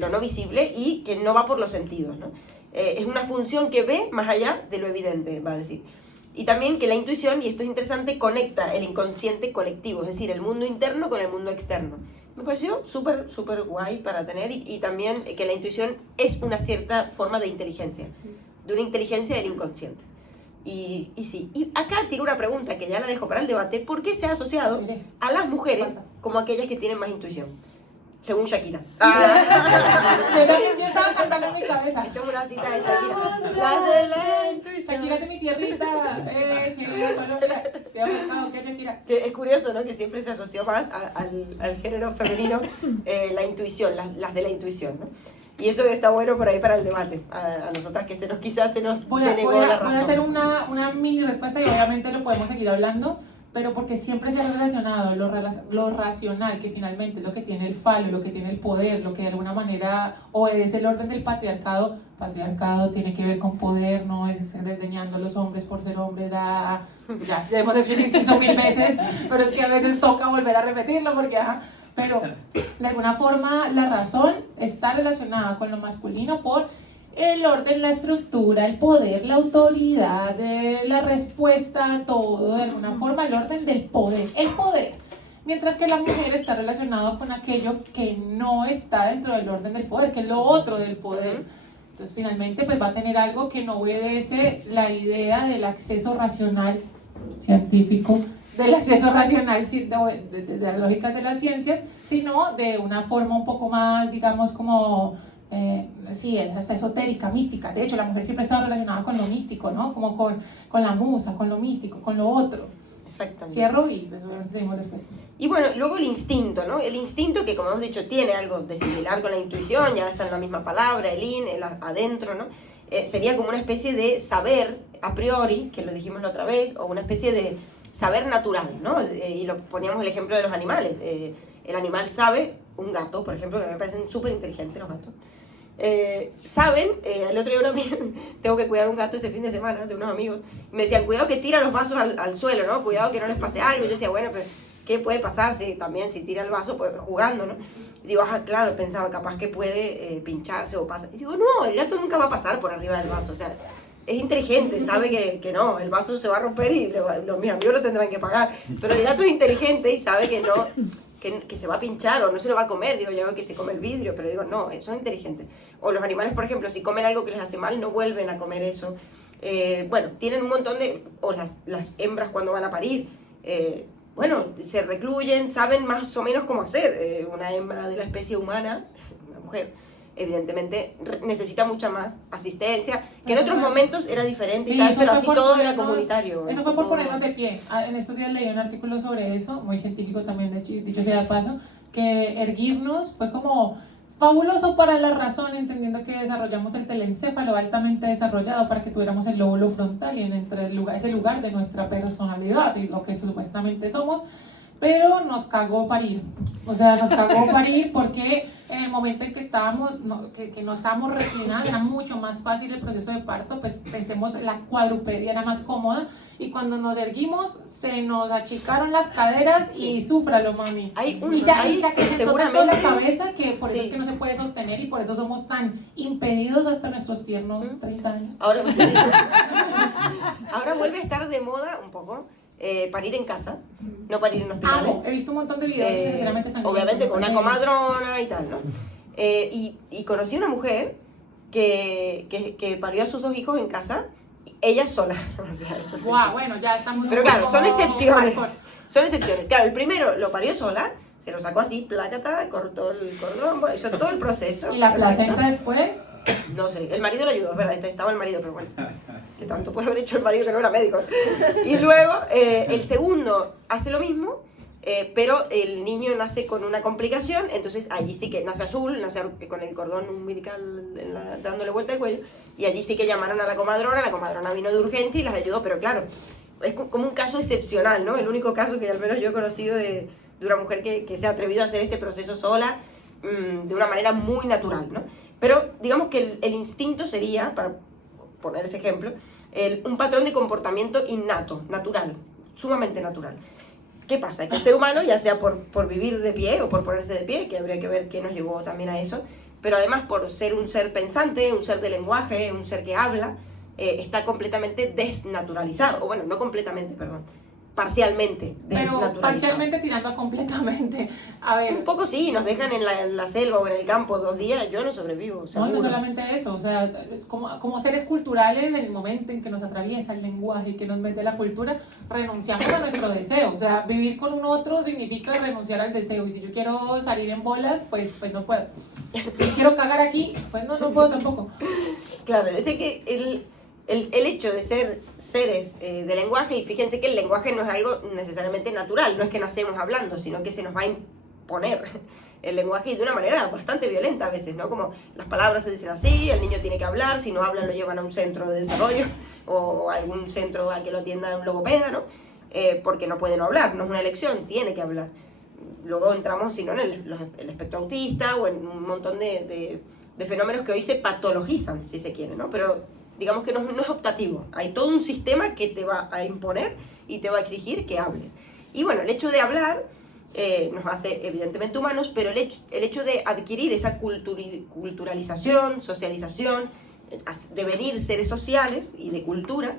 lo no visible, y que no va por los sentidos, ¿no? Es una función que ve más allá de lo evidente, va a decir. Y también que la intuición, y esto es interesante, conecta el inconsciente colectivo, es decir, el mundo interno con el mundo externo. Me pareció súper guay para tener, y también que la intuición es una cierta forma de inteligencia, de una inteligencia del inconsciente. Y sí, y acá tiene una pregunta que ya la dejo para el debate: ¿por qué se ha asociado a las mujeres como aquellas que tienen más intuición? Según Shakira. Yo estaba cantando en mi cabeza. Esto es una cita de Shakira. La de la intuición. Shakira es de mi tierrita. Que es curioso, ¿no? Que siempre se asoció más al género femenino, la intuición, las de la intuición, ¿no? Y eso está bueno por ahí para el debate. A nosotras que quizás se nos denegó la razón. Voy a hacer una mini respuesta, y obviamente lo podemos seguir hablando, pero porque siempre se ha relacionado lo racional, que finalmente es lo que tiene el falo, lo que tiene el poder, lo que de alguna manera obedece el orden del patriarcado. Patriarcado tiene que ver con poder, no es desdeñando a los hombres por ser hombres, ya hemos hecho eso 1000 veces, pero es que a veces toca volver a repetirlo porque pero de alguna forma la razón está relacionada con lo masculino por el orden, la estructura, el poder, la autoridad, la respuesta a todo, de alguna forma el orden del poder, el poder. Mientras que la mujer está relacionado con aquello que no está dentro del orden del poder, que es lo otro del poder. Entonces finalmente pues va a tener algo que no obedece la idea del acceso racional científico, del acceso racional de las lógicas de las ciencias, sino de una forma un poco más, digamos, como sí, es hasta esotérica, mística. De hecho, la mujer siempre ha estado relacionada con lo místico, ¿no? Como con la musa, con lo místico, con lo otro. Exactamente. Cierro y pues, obviamente seguimos después. Y bueno, luego el instinto, ¿no? El instinto que, como hemos dicho, tiene algo de similar con la intuición, ya está en la misma palabra, el adentro, ¿no? Sería como una especie de saber a priori, que lo dijimos la otra vez, o una especie de saber natural, ¿no? Y lo poníamos el ejemplo de los animales. El animal sabe, un gato, por ejemplo, que me parecen súper inteligentes los gatos, saben, el otro día tengo que cuidar un gato este fin de semana de unos amigos, y me decían, cuidado que tira los vasos al suelo, ¿no? Cuidado que no les pase algo. Yo decía, bueno, pero ¿qué puede pasar si tira el vaso pues, jugando, ¿no? Y digo, claro, pensaba, capaz que puede pincharse o pasa. Y digo, no, el gato nunca va a pasar por arriba del vaso, o sea, es inteligente, sabe que no, el vaso se va a romper y mis amigos lo tendrán que pagar, pero el gato es inteligente y sabe que no, que se va a pinchar o no se lo va a comer. Digo, ya veo que se come el vidrio, pero digo, no, son inteligentes. O los animales, por ejemplo, si comen algo que les hace mal, no vuelven a comer eso. Bueno, tienen un montón de, o las hembras cuando van a parir, bueno, se recluyen, saben más o menos cómo hacer. Una hembra de la especie humana, una mujer, evidentemente necesita mucha más asistencia, que en otros momentos era diferente, Sí, y tal, eso pero fue así por todo era ponernos- comunitario. Eso fue por todo. ponernos de pie. En estos días leí un artículo sobre eso, muy científico también, dicho sea de paso, que erguirnos fue como fabuloso para la razón, entendiendo que desarrollamos el telencéfalo altamente desarrollado para que tuviéramos el lóbulo frontal y ese lugar de nuestra personalidad y lo que supuestamente somos. Pero nos cagó parir, o sea, nos cagó parir porque en el momento en que estábamos, que nos estábamos reclinadas, era mucho más fácil el proceso de parto, pues pensemos, la cuadrupedia era más cómoda, y cuando nos erguimos, se nos achicaron las caderas y súfralo, mami. Y se acrecentó tanto la cabeza que por eso es que no se puede sostener y por eso somos tan impedidos hasta nuestros tiernos 30 años. Ahora vuelve a estar de moda un poco parir en casa, no parir en hospitales. He visto un montón de videos sinceramente sangrientos. Obviamente con una comadrona y tal, ¿no? Y conocí una mujer que parió a sus 2 hijos en casa, ella sola. O sea, eso Wow, bueno, ya estamos. pero claro, son excepciones. hardcore. Son excepciones. Claro, el primero lo parió sola, se lo sacó así, plácata, cortó el cordón, bueno, hizo todo el proceso. ¿Y la placenta después? No sé, el marido lo ayudó, es verdad, estaba el marido, pero bueno, que tanto puede haber hecho el marido que no era médico. Y luego, el segundo hace lo mismo, pero el niño nace con una complicación, entonces allí sí que nace azul, nace con el cordón umbilical dándole vuelta al cuello, y allí sí que llamaron a la comadrona vino de urgencia y las ayudó, pero claro, es como un caso excepcional, ¿no? El único caso que al menos yo he conocido de una mujer que se ha atrevido a hacer este proceso sola, de una manera muy natural, ¿no? Pero digamos que el instinto sería, para poner ese ejemplo, un patrón de comportamiento innato, natural, sumamente natural. ¿Qué pasa? Que el ser humano, ya sea por vivir de pie o por ponerse de pie, que habría que ver qué nos llevó también a eso, pero además por ser un ser pensante, un ser de lenguaje, un ser que habla, está completamente desnaturalizado, o bueno, no completamente, perdón, parcialmente desnaturalizado. Pero parcialmente tirando a completamente. A ver. Un poco sí, nos dejan en la selva o en el campo 2 días, yo no sobrevivo, seguro. No solamente eso, o sea, es como seres culturales, en el momento en que nos atraviesa el lenguaje y que nos mete la cultura, renunciamos a nuestro deseo. O sea, vivir con un otro significa renunciar al deseo. Y si yo quiero salir en bolas, pues no puedo. Si quiero cagar aquí, pues no puedo tampoco. Claro, es que el hecho de ser seres de lenguaje, y fíjense que el lenguaje no es algo necesariamente natural, no es que nacemos hablando, sino que se nos va a imponer el lenguaje y de una manera bastante violenta a veces, ¿no? Como las palabras se dicen así, el niño tiene que hablar, si no habla lo llevan a un centro de desarrollo o a algún centro a que lo atienda un logopeda, ¿no? Porque no puede no hablar, no es una elección, tiene que hablar. Luego entramos, si no, en el espectro autista o en un montón de fenómenos que hoy se patologizan, si se quiere, ¿no? Pero digamos que no es optativo. Hay todo un sistema que te va a imponer y te va a exigir que hables. Y bueno, el hecho de hablar nos hace evidentemente humanos, pero el hecho de adquirir esa culturalización, socialización, devenir seres sociales y de cultura,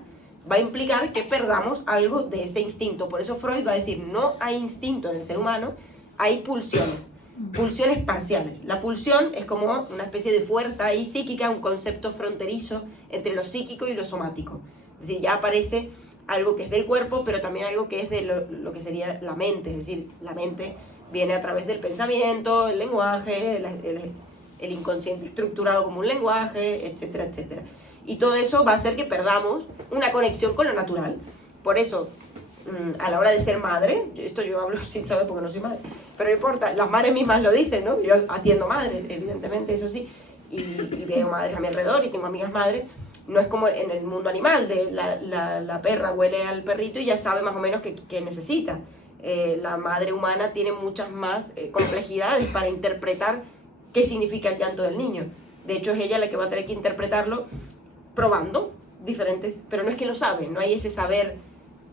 va a implicar que perdamos algo de ese instinto. Por eso Freud va a decir, no hay instinto en el ser humano, hay pulsiones. Pulsiones parciales. La pulsión es como una especie de fuerza ahí psíquica, un concepto fronterizo entre lo psíquico y lo somático. Es decir, ya aparece algo que es del cuerpo, pero también algo que es de lo que sería la mente. Es decir, la mente viene a través del pensamiento, el lenguaje, el inconsciente estructurado como un lenguaje, etcétera, etcétera. Y todo eso va a hacer que perdamos una conexión con lo natural. Por eso, a la hora de ser madre, esto yo hablo sin saber porque no soy madre, pero no importa, las madres mismas lo dicen, ¿no? Yo atiendo madres, evidentemente, eso sí, y veo madres a mi alrededor y tengo amigas madres. No es como en el mundo animal, de la perra huele al perrito y ya sabe más o menos qué necesita. La madre humana tiene muchas más complejidades para interpretar qué significa el llanto del niño. De hecho, es ella la que va a tener que interpretarlo probando diferentes, pero no es que lo sabe, no hay ese saber,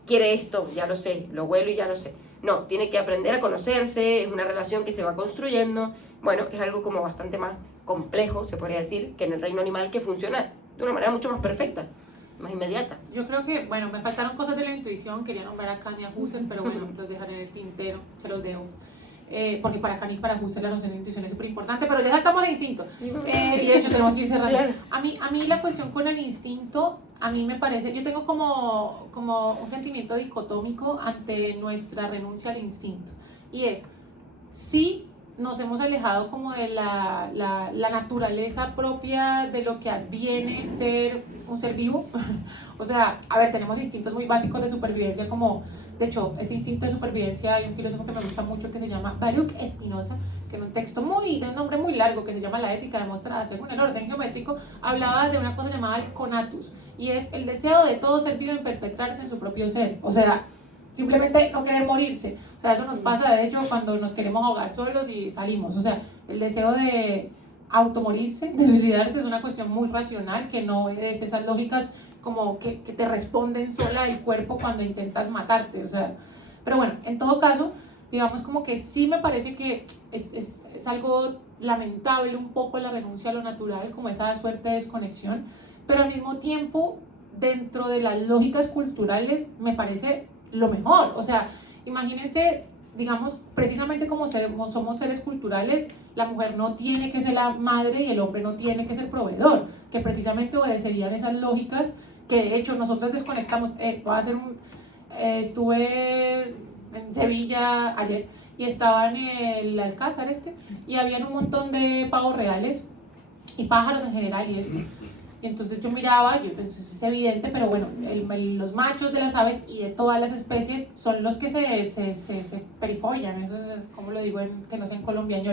quiere esto, ya lo sé, lo huelo y ya lo sé. No, tiene que aprender a conocerse, es una relación que se va construyendo. Bueno, es algo como bastante más complejo, se podría decir, que en el reino animal, que funciona de una manera mucho más perfecta, más inmediata. Yo creo que, bueno, me faltaron cosas de la intuición, quería nombrar a Kanye Husserl, pero bueno, los dejaré en el tintero, se los debo. Porque para Kanye y para Husserl la noción de intuición es súper importante, pero ya saltamos de instinto. Y de hecho tenemos que ir cerrando. Claro. A mí la cuestión con el instinto, a mí me parece, yo tengo como un sentimiento dicotómico ante nuestra renuncia al instinto. Y es, sí, nos hemos alejado como de la naturaleza propia de lo que adviene ser un ser vivo. O sea, a ver, tenemos instintos muy básicos de supervivencia como, de hecho, ese instinto de supervivencia, hay un filósofo que me gusta mucho que se llama Baruch Spinoza, que en un texto de un nombre muy largo que se llama La ética demostrada según el orden geométrico, hablaba de una cosa llamada el conatus, y es el deseo de todo ser vivo en perpetrarse en su propio ser. O sea, simplemente no querer morirse. O sea, eso nos pasa de hecho cuando nos queremos ahogar solos y salimos. O sea, el deseo de automorirse, de suicidarse, es una cuestión muy racional que no obedece esas lógicas como que te responden sola el cuerpo cuando intentas matarte. O sea, pero bueno, en todo caso, digamos como que sí me parece que es algo lamentable un poco la renuncia a lo natural, como esa suerte de desconexión, pero al mismo tiempo, dentro de las lógicas culturales, me parece lo mejor. O sea, imagínense, digamos, precisamente como somos seres culturales, la mujer no tiene que ser la madre y el hombre no tiene que ser proveedor, que precisamente obedecerían esas lógicas que de hecho nosotros desconectamos. Estuve en Sevilla ayer y estaba en el Alcázar y habían un montón de pavos reales y pájaros en general y esto. Y entonces yo miraba, pues es evidente, pero bueno, los machos de las aves y de todas las especies son los que se perifollan, eso es, como lo digo, que no sé en colombiano,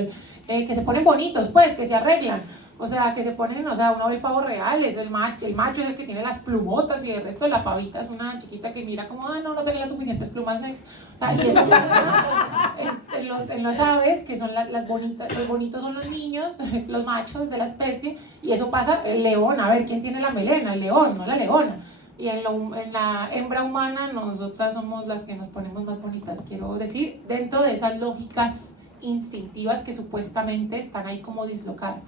que se ponen bonitos, pues, que se arreglan. O sea, que se ponen, o sea, uno ve el pavo real, es el macho es el que tiene las plumotas y el resto de la pavita es una chiquita que mira como, no tiene las suficientes plumas. O sea, y eso pasa en las aves, que son las bonitas, los bonitos son los niños, los machos de la especie, y eso pasa, el león, a ver, ¿quién tiene la melena? El león, no la leona. Y en la hembra humana, nosotras somos las que nos ponemos más bonitas, quiero decir, dentro de esas lógicas instintivas que supuestamente están ahí como dislocadas.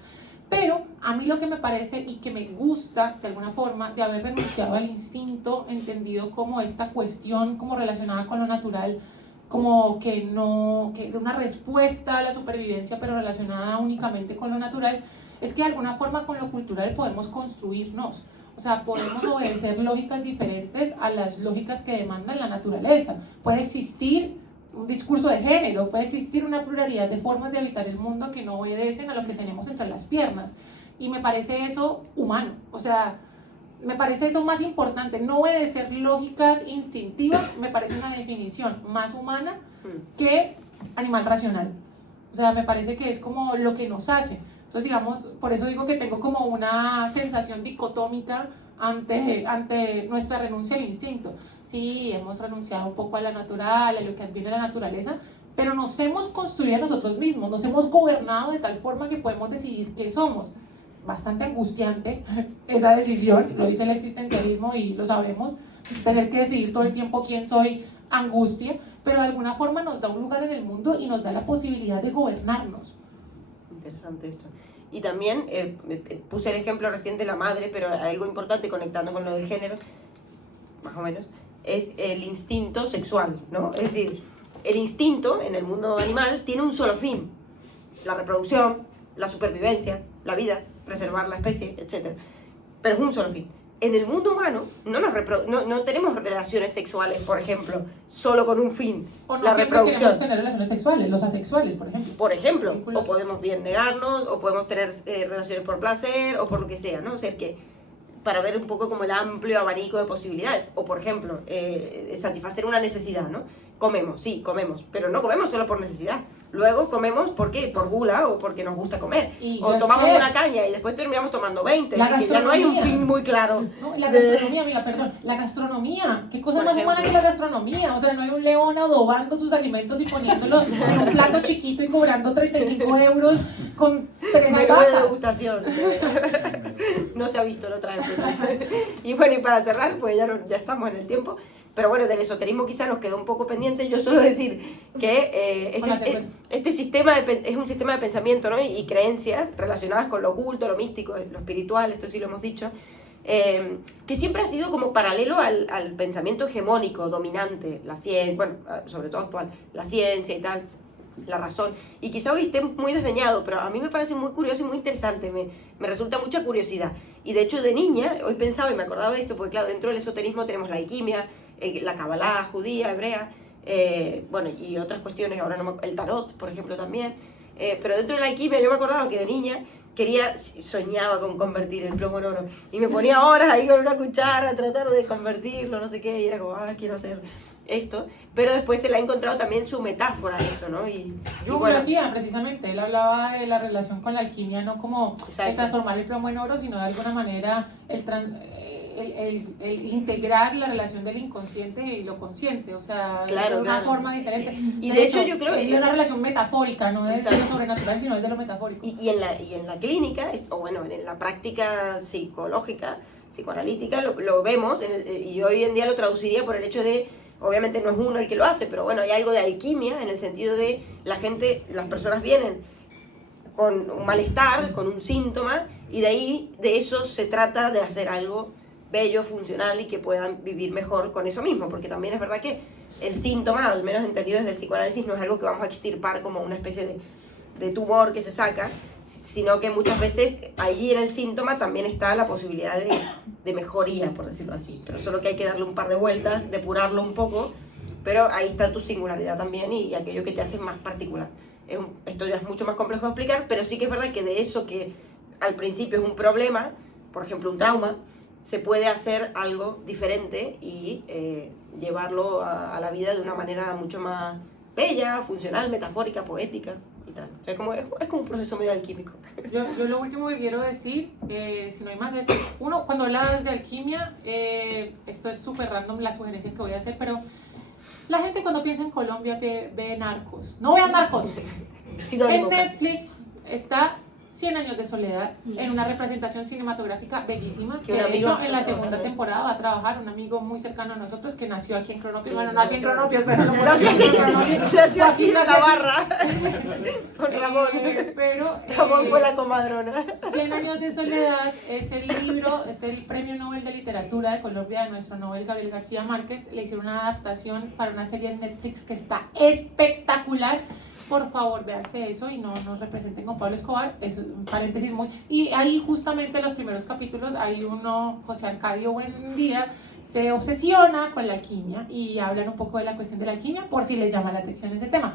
Pero a mí lo que me parece y que me gusta de alguna forma de haber renunciado al instinto, entendido como esta cuestión como relacionada con lo natural, como que una respuesta a la supervivencia pero relacionada únicamente con lo natural, es que de alguna forma con lo cultural podemos construirnos. O sea, podemos obedecer lógicas diferentes a las lógicas que demandan la naturaleza. Puede existir un discurso de género, puede existir una pluralidad de formas de habitar el mundo que no obedecen a lo que tenemos entre las piernas. Y me parece eso humano, o sea, me parece eso más importante. No obedecer lógicas instintivas me parece una definición más humana que animal racional. O sea, me parece que es como lo que nos hace. Entonces, digamos, por eso digo que tengo como una sensación dicotómica ante nuestra renuncia al instinto. Sí, hemos renunciado un poco a la natural, a lo que adviene la naturaleza, pero nos hemos construido a nosotros mismos, nos hemos gobernado de tal forma que podemos decidir qué somos. Bastante angustiante esa decisión, lo dice el existencialismo y lo sabemos, tener que decidir todo el tiempo quién soy, angustia, pero de alguna forma nos da un lugar en el mundo y nos da la posibilidad de gobernarnos. Interesante esto. Y también puse el ejemplo recién de la madre, pero algo importante conectando con lo del género, más o menos, es el instinto sexual, ¿no? Es decir, el instinto en el mundo animal tiene un solo fin: la reproducción, la supervivencia, la vida, preservar la especie, etc. Pero es un solo fin. en el mundo humano no tenemos relaciones sexuales, por ejemplo, solo con un fin, O no la siempre reproducción. queremos tener relaciones sexuales, los asexuales, por ejemplo. Por ejemplo, Vínculos. o podemos bien negarnos, o podemos tener relaciones por placer, o por lo que sea, ¿no? O sea, que para ver un poco como el amplio abanico de posibilidades. O, por ejemplo, satisfacer una necesidad, ¿no? Comemos, sí, comemos, pero no comemos solo por necesidad. Luego comemos, ¿por qué? Por gula o porque nos gusta comer. Y O yo tomamos sé. una caña y después terminamos tomando 20. La Así que ya no hay un gastronomía. fin muy claro. No, la de- gastronomía, amiga, perdón. La gastronomía. ¿Qué cosa Por más humana que ejemplo. la gastronomía? O sea, no hay un león adobando sus alimentos y poniéndolos en un plato chiquito y cobrando 35 euros con 3 Menú de vacas. degustación. No se ha visto en otras empresas. Y bueno, y para cerrar, pues ya estamos en el tiempo. Pero bueno, del esoterismo quizá nos quedó un poco pendiente. Yo suelo decir que Con la cerveza. este sistema es un sistema de pensamiento, ¿no? y creencias relacionadas con lo oculto, lo místico, lo espiritual, esto sí lo hemos dicho, que siempre ha sido como paralelo al pensamiento hegemónico, dominante, la ciencia, bueno, sobre todo actual, la ciencia y tal, la razón. Y quizá hoy esté muy desdeñado, pero a mí me parece muy curioso y muy interesante, me resulta mucha curiosidad. Y de hecho de niña, hoy pensaba y me acordaba de esto, porque claro, dentro del esoterismo tenemos la alquimia, la cabalá judía, hebrea, bueno, y otras cuestiones, ahora el tarot, por ejemplo, también. Pero dentro de la alquimia yo me acordaba que de niña soñaba con convertir el plomo en oro. Y me ponía horas ahí con una cuchara a tratar de convertirlo, no sé qué, y era como, quiero hacer esto. Pero después se le ha encontrado también su metáfora a eso, ¿no? Y Jung bueno, lo hacía precisamente, él hablaba de la relación con la alquimia, no como Exacto. el transformar el plomo en oro, sino de alguna manera el integrar la relación del inconsciente y lo consciente, o sea, Claro, de una claro. forma diferente. Y de hecho yo creo es que- de una relación metafórica, no es de lo Exacto. sobrenatural, sino es de lo metafórico. Y en la clínica, o bueno, en la práctica psicológica, psicoanalítica, lo vemos, y hoy en día lo traduciría por el hecho de, obviamente no es uno el que lo hace, pero bueno, hay algo de alquimia en el sentido de las personas vienen con un malestar, con un síntoma, y de eso se trata de hacer algo bello, funcional y que puedan vivir mejor con eso mismo, porque también es verdad que el síntoma, al menos entendido desde el psicoanálisis, no es algo que vamos a extirpar como una especie de tumor que se saca, sino que muchas veces allí en el síntoma también está la posibilidad de mejoría, por decirlo así, pero solo que hay que darle un par de vueltas, depurarlo un poco, pero ahí está tu singularidad también y aquello que te hace más particular. Esto ya es mucho más complejo de explicar, pero sí que es verdad que de eso que al principio es un problema, por ejemplo un trauma, se puede hacer algo diferente y llevarlo a la vida de una manera mucho más bella, funcional, metafórica, poética y tal. O sea, es como un proceso medio alquímico. Yo lo último que quiero decir, si no hay más, es, uno, cuando hablabas de alquimia, esto es súper random la sugerencia que voy a hacer, pero la gente cuando piensa en Colombia ve Narcos. No vean Narcos. Sinónimo. En Netflix está 100 años de soledad en una representación cinematográfica bellísima, Que que un de amigo hecho en la está segunda trabajando. temporada va a trabajar un amigo muy cercano a nosotros que nació aquí en Cronopios. Sí, Bueno, no nació en nació- Cronopios, pero lo Nació aquí, nació aquí en la nació aquí. barra con Ramón. Pero Ramón fue la comadrona. 100 años de soledad es el libro, es el premio Nobel de Literatura de Colombia de nuestro Nobel Gabriel García Márquez. Le hicieron una adaptación para una serie en Netflix que está espectacular. Por favor, véanse eso y no nos representen con Pablo Escobar. Eso es un paréntesis muy... Y ahí justamente en los primeros capítulos hay uno, José Arcadio Buendía, se obsesiona con la alquimia y hablan un poco de la cuestión de la alquimia por si les llama la atención ese tema.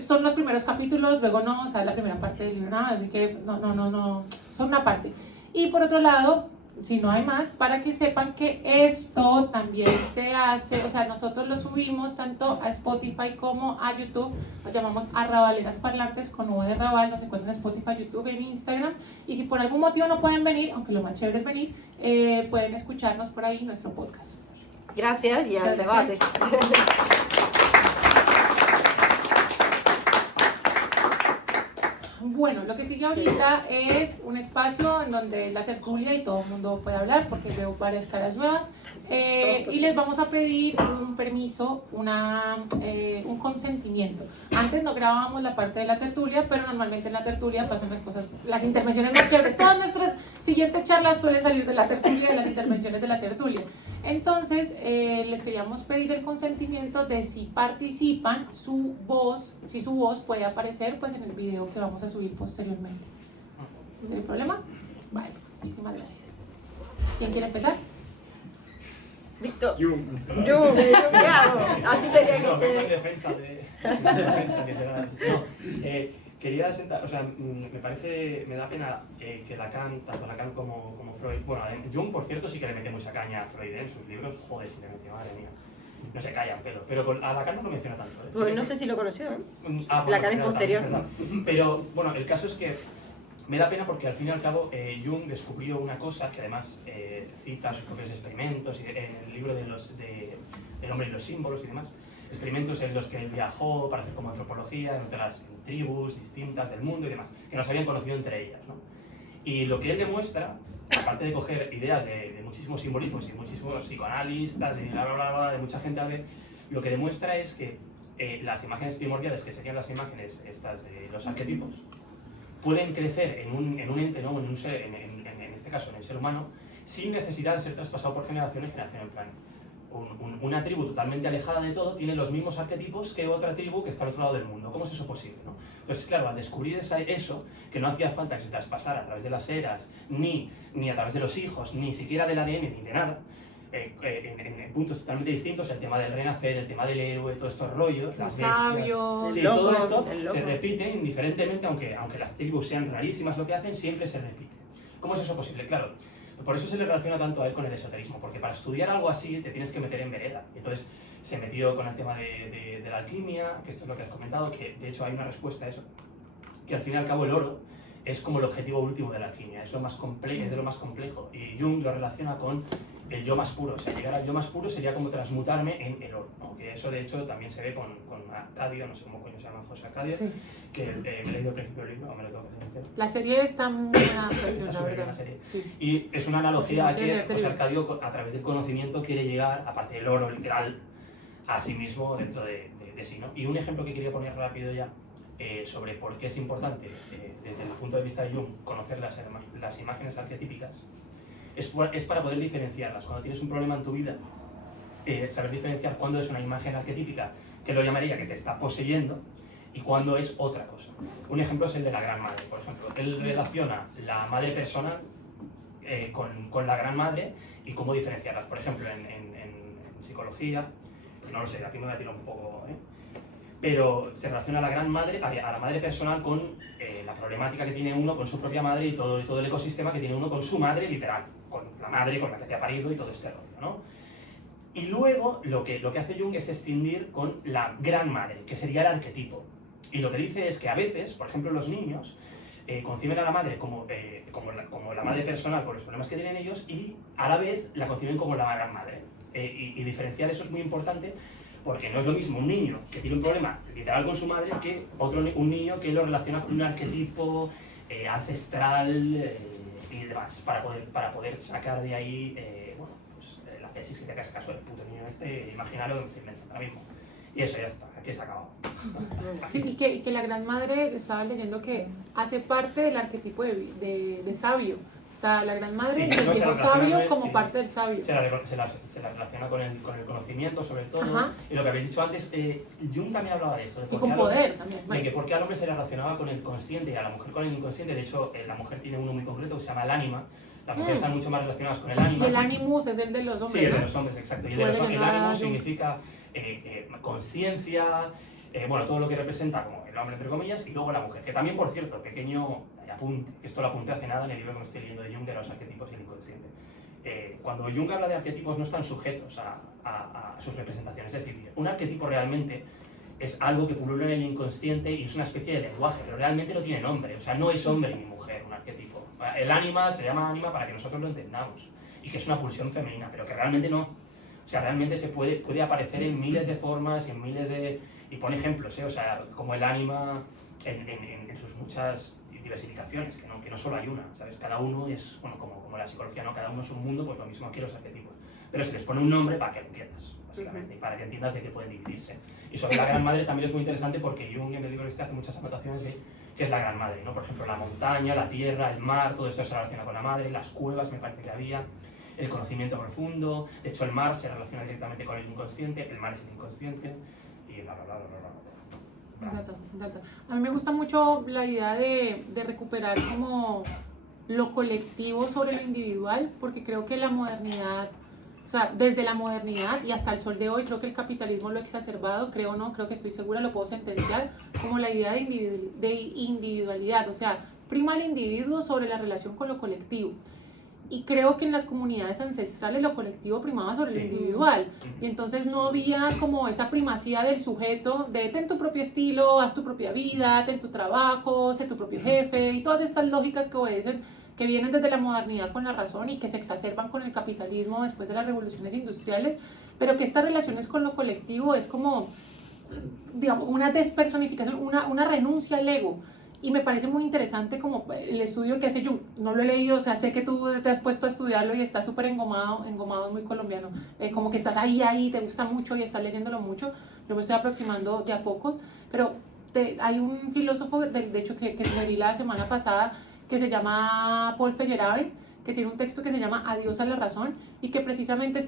Son los primeros capítulos, luego no, o sea, la primera parte del libro nada, así que no, son una parte. Y por otro lado, si no hay más, para que sepan que esto también se hace, o sea, nosotros lo subimos tanto a Spotify como a YouTube, lo llamamos Arrabaleras Parlantes con V de Raval, nos encuentran en Spotify, YouTube, en Instagram, y si por algún motivo no pueden venir, aunque lo más chévere es venir, pueden escucharnos por ahí en nuestro podcast. Gracias y al Muchas debate. Bueno, lo que sigue ahorita es un espacio en donde la tertulia y todo el mundo puede hablar porque veo varias caras nuevas y les vamos a pedir un permiso, un consentimiento. Antes no grabábamos la parte de la tertulia, pero normalmente en la tertulia pasan las cosas, las intervenciones más chéveres. Todas nuestras siguientes charlas suelen salir de la tertulia, de las intervenciones de la tertulia. Entonces, les queríamos pedir el consentimiento de si participan, si su voz puede aparecer pues, en el video que vamos a subir posteriormente. ¿No tiene problema? Vale, muchísimas gracias. ¿Quién quiere empezar? Víctor. Jung. Yo, ¿qué hago? Así tenía No, que vengo en ser. defensa defensa literal. No, quería sentar, o sea, me da pena que Lacan, tanto Lacan como Freud, bueno, Jung, por cierto, sí que le mete mucha caña a Freud en sus libros, joder, si le mete, madre mía. No se callan, pero a Lacan no lo menciona tanto. ¿Eh? Pues no sé si lo conoció, ¿eh? Bueno, Lacan es posterior. verdad. Pero, bueno, el caso es que me da pena porque al fin y al cabo Jung descubrió una cosa que además cita sus propios experimentos en el libro del hombre y los símbolos y demás. Experimentos en los que él viajó para hacer como antropología en otras tribus distintas del mundo y demás, que no se habían conocido entre ellas, ¿no? Y lo que él demuestra, aparte de coger ideas de muchísimos simbolismos y muchísimos psicoanalistas y bla, bla, bla, bla, de mucha gente a ver, lo que demuestra es que las imágenes primordiales, que serían las imágenes estas de los arquetipos, pueden crecer en un ente, ¿no? En un ser, en este caso en el ser humano, sin necesidad de ser traspasado por generación en generación. En plan, una tribu totalmente alejada de todo tiene los mismos arquetipos que otra tribu que está al otro lado del mundo. ¿Cómo es eso posible, no? Entonces, claro, al descubrir eso, que no hacía falta que se traspasara a través de las eras, ni a través de los hijos, ni siquiera del ADN, ni de nada, en puntos totalmente distintos, el tema del renacer, el tema del héroe, todos estos rollos, las bestias. Sabio. Sí, El loco, todo esto el loco. se repite indiferentemente, aunque las tribus sean rarísimas lo que hacen, siempre se repite. ¿Cómo es eso posible? Claro, por eso se le relaciona tanto a él con el esoterismo, porque para estudiar algo así te tienes que meter en vereda. Entonces se metió con el tema de la alquimia, que esto es lo que has comentado, que de hecho hay una respuesta a eso, que al fin y al cabo el oro es como el objetivo último de la alquimia, es de lo más complejo, y Jung lo relaciona con el yo más puro. O sea, llegar al yo más puro sería como transmutarme en el oro, ¿no? Que eso de hecho también se ve con Arcadio, no sé cómo coño se llama José Arcadio, Sí. que me he leído al principio del libro, o me lo tengo que leer entero. La serie está muy buena adaptación, Está la súper bien verdad. la serie. Sí. Y es una analogía a Sí, que leerte el José libro. Arcadio, a través del conocimiento, quiere llegar, aparte del oro literal, a sí mismo dentro de sí, ¿no? Y un ejemplo que quería poner rápido ya, sobre por qué es importante, desde el punto de vista de Jung, conocer las imágenes arquetípicas, es para poder diferenciarlas. Cuando tienes un problema en tu vida, saber diferenciar cuándo es una imagen arquetípica, que lo llamaría que te está poseyendo, y cuándo es otra cosa. Un ejemplo es el de la Gran Madre, por ejemplo. Él relaciona la madre personal con la Gran Madre y cómo diferenciarlas. Por ejemplo, en psicología, no lo sé, aquí me voy a tirar un poco, pero se relaciona a la Gran Madre, a la madre personal con la problemática que tiene uno con su propia madre y todo el ecosistema que tiene uno con su madre literal, con la madre con la que te ha parido y todo este rollo, ¿no? Y luego lo que hace Jung es escindir con la Gran Madre, que sería el arquetipo. Y lo que dice es que a veces, por ejemplo, los niños conciben a la madre como la madre personal con los problemas que tienen ellos y a la vez la conciben como la Gran Madre. Y diferenciar eso es muy importante porque no es lo mismo un niño que tiene un problema literal con su madre que un niño que lo relaciona con un arquetipo ancestral y demás, para poder sacar de ahí la tesis que te hagas caso del puto niño imaginario que se inventa ahora mismo. Y eso ya está, aquí se ha acabado. Sí, y que la Gran Madre, estaba leyendo que hace parte del arquetipo de sabio. Está la Gran Madre Sí, y el no se viejo relaciona sabio con él, como sí. parte del sabio. Se la relaciona con el conocimiento, sobre todo. Ajá. Y lo que habéis dicho antes, Jung también hablaba de esto. De Y por con qué al hombre- poder también. De Bueno, que por qué al hombre se le relacionaba con el consciente y a la mujer con el inconsciente. De hecho, la mujer tiene uno muy concreto que se llama el ánima. Las mujeres están mucho más relacionadas con el y ánima. el animus es el de los Sí, hombres, el de ¿no? los hombres, exacto. Y el Puede ánimo llamar- significa conciencia, bueno, todo lo que representa como el hombre, entre comillas, y luego la mujer. Que también, por cierto, pequeño apunte, esto lo apunté hace nada en el libro que me estoy leyendo de Jung, de los arquetipos y el inconsciente. Cuando Jung habla de arquetipos no están sujetos a sus representaciones. Es decir, un arquetipo realmente es algo que pulula en el inconsciente y es una especie de lenguaje, pero realmente no tiene nombre. O sea, no es hombre ni mujer un arquetipo. El ánima se llama ánima para que nosotros lo entendamos y que es una pulsión femenina, pero que realmente no. O sea, realmente se puede aparecer en miles de formas y en miles de... Y pone ejemplos, o sea, como el ánima en sus muchas diversificaciones, que no solo hay una, ¿sabes? Cada uno es, bueno, como la psicología, ¿no? Cada uno es un mundo, pues lo mismo aquí los arquetipos. Pero se les pone un nombre para que lo entiendas, básicamente, y para que entiendas de qué pueden dividirse. Y sobre la Gran Madre también es muy interesante porque Jung en el libro este hace muchas anotaciones de qué es la Gran Madre, ¿no? Por ejemplo, la montaña, la tierra, el mar, todo esto se relaciona con la madre, las cuevas me parece que había, el conocimiento profundo, de hecho el mar se relaciona directamente con el inconsciente, el mar es el inconsciente, y bla, bla, bla, bla, bla, bla. Me encanta, me encanta. A mí me gusta mucho la idea de recuperar como lo colectivo sobre lo individual, porque creo que la modernidad, o sea, desde la modernidad y hasta el sol de hoy, creo que el capitalismo lo ha exacerbado, creo no, creo que estoy segura, lo puedo sentenciar, como la idea de individualidad, o sea, prima el individuo sobre la relación con lo colectivo. Y creo que en las comunidades ancestrales lo colectivo primaba sobre lo individual. Y entonces no había como esa primacía del sujeto de ten tu propio estilo, haz tu propia vida, ten tu trabajo, sé tu propio jefe, y todas estas lógicas que obedecen, que vienen desde la modernidad con la razón y que se exacerban con el capitalismo después de las revoluciones industriales, pero que estas relaciones con lo colectivo es como, digamos, una despersonificación, una renuncia al ego. Y me parece muy interesante como el estudio que hace Jung. No lo he leído, o sea, sé que tú te has puesto a estudiarlo y estás súper engomado es muy colombiano. Como que estás ahí, te gusta mucho y estás leyéndolo mucho. Yo me estoy aproximando de a pocos, pero hay un filósofo, de hecho, que sugerí la semana pasada, que se llama Paul Feyerabend, que tiene un texto que se llama Adiós a la razón, y que precisamente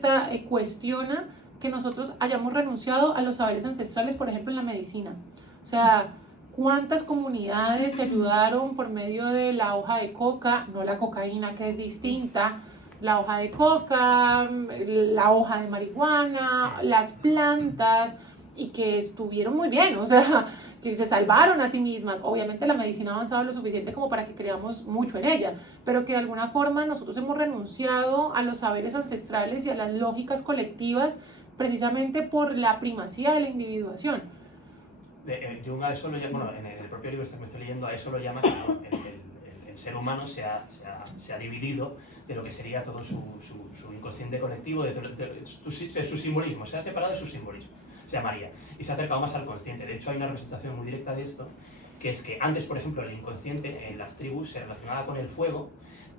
cuestiona que nosotros hayamos renunciado a los saberes ancestrales, por ejemplo, en la medicina. O sea, ¿cuántas comunidades se ayudaron por medio de la hoja de coca? No la cocaína, que es distinta. La hoja de coca, la hoja de marihuana, las plantas, y que estuvieron muy bien, o sea, que se salvaron a sí mismas. Obviamente la medicina ha avanzado lo suficiente como para que creamos mucho en ella, pero que de alguna forma nosotros hemos renunciado a los saberes ancestrales y a las lógicas colectivas precisamente por la primacía de la individuación. Jung a eso lo llama, bueno, en el propio libro que me estoy leyendo, a eso lo llama que el ser humano se ha dividido de lo que sería todo su inconsciente colectivo, de su simbolismo, se ha separado de su simbolismo, se llamaría, y se ha acercado más al consciente. De hecho, hay una representación muy directa de esto, que es que antes, por ejemplo, el inconsciente en las tribus se relacionaba con el fuego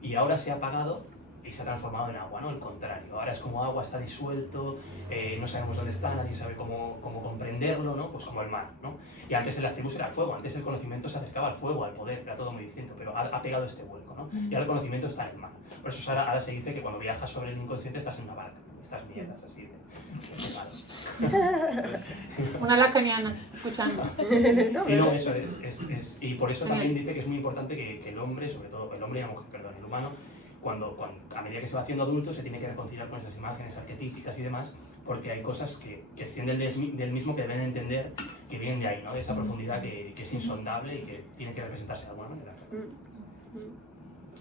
y ahora se ha apagado y se ha transformado en agua, ¿no? El contrario. Ahora es como agua, está disuelto, no sabemos dónde está, nadie sabe cómo comprenderlo, ¿no? Pues como el mar, ¿no? Y antes en las tribus era el fuego, antes el conocimiento se acercaba al fuego, al poder, era todo muy distinto, pero ha pegado este vuelco, ¿no? Y ahora el conocimiento está en el mar. Por eso ahora se dice que cuando viajas sobre el inconsciente estás en una barca, estas mierdas así de... Una lacaniana, escuchando. Y no, eso es. Y por eso también dice que es muy importante que el hombre, sobre todo el hombre y la mujer, perdón, el humano, cuando a medida que se va haciendo adulto se tiene que reconciliar con esas imágenes arquetípicas y demás, porque hay cosas que extienden del mismo, que deben entender que vienen de ahí, ¿no? De esa profundidad que es insondable y que tiene que representarse de alguna manera.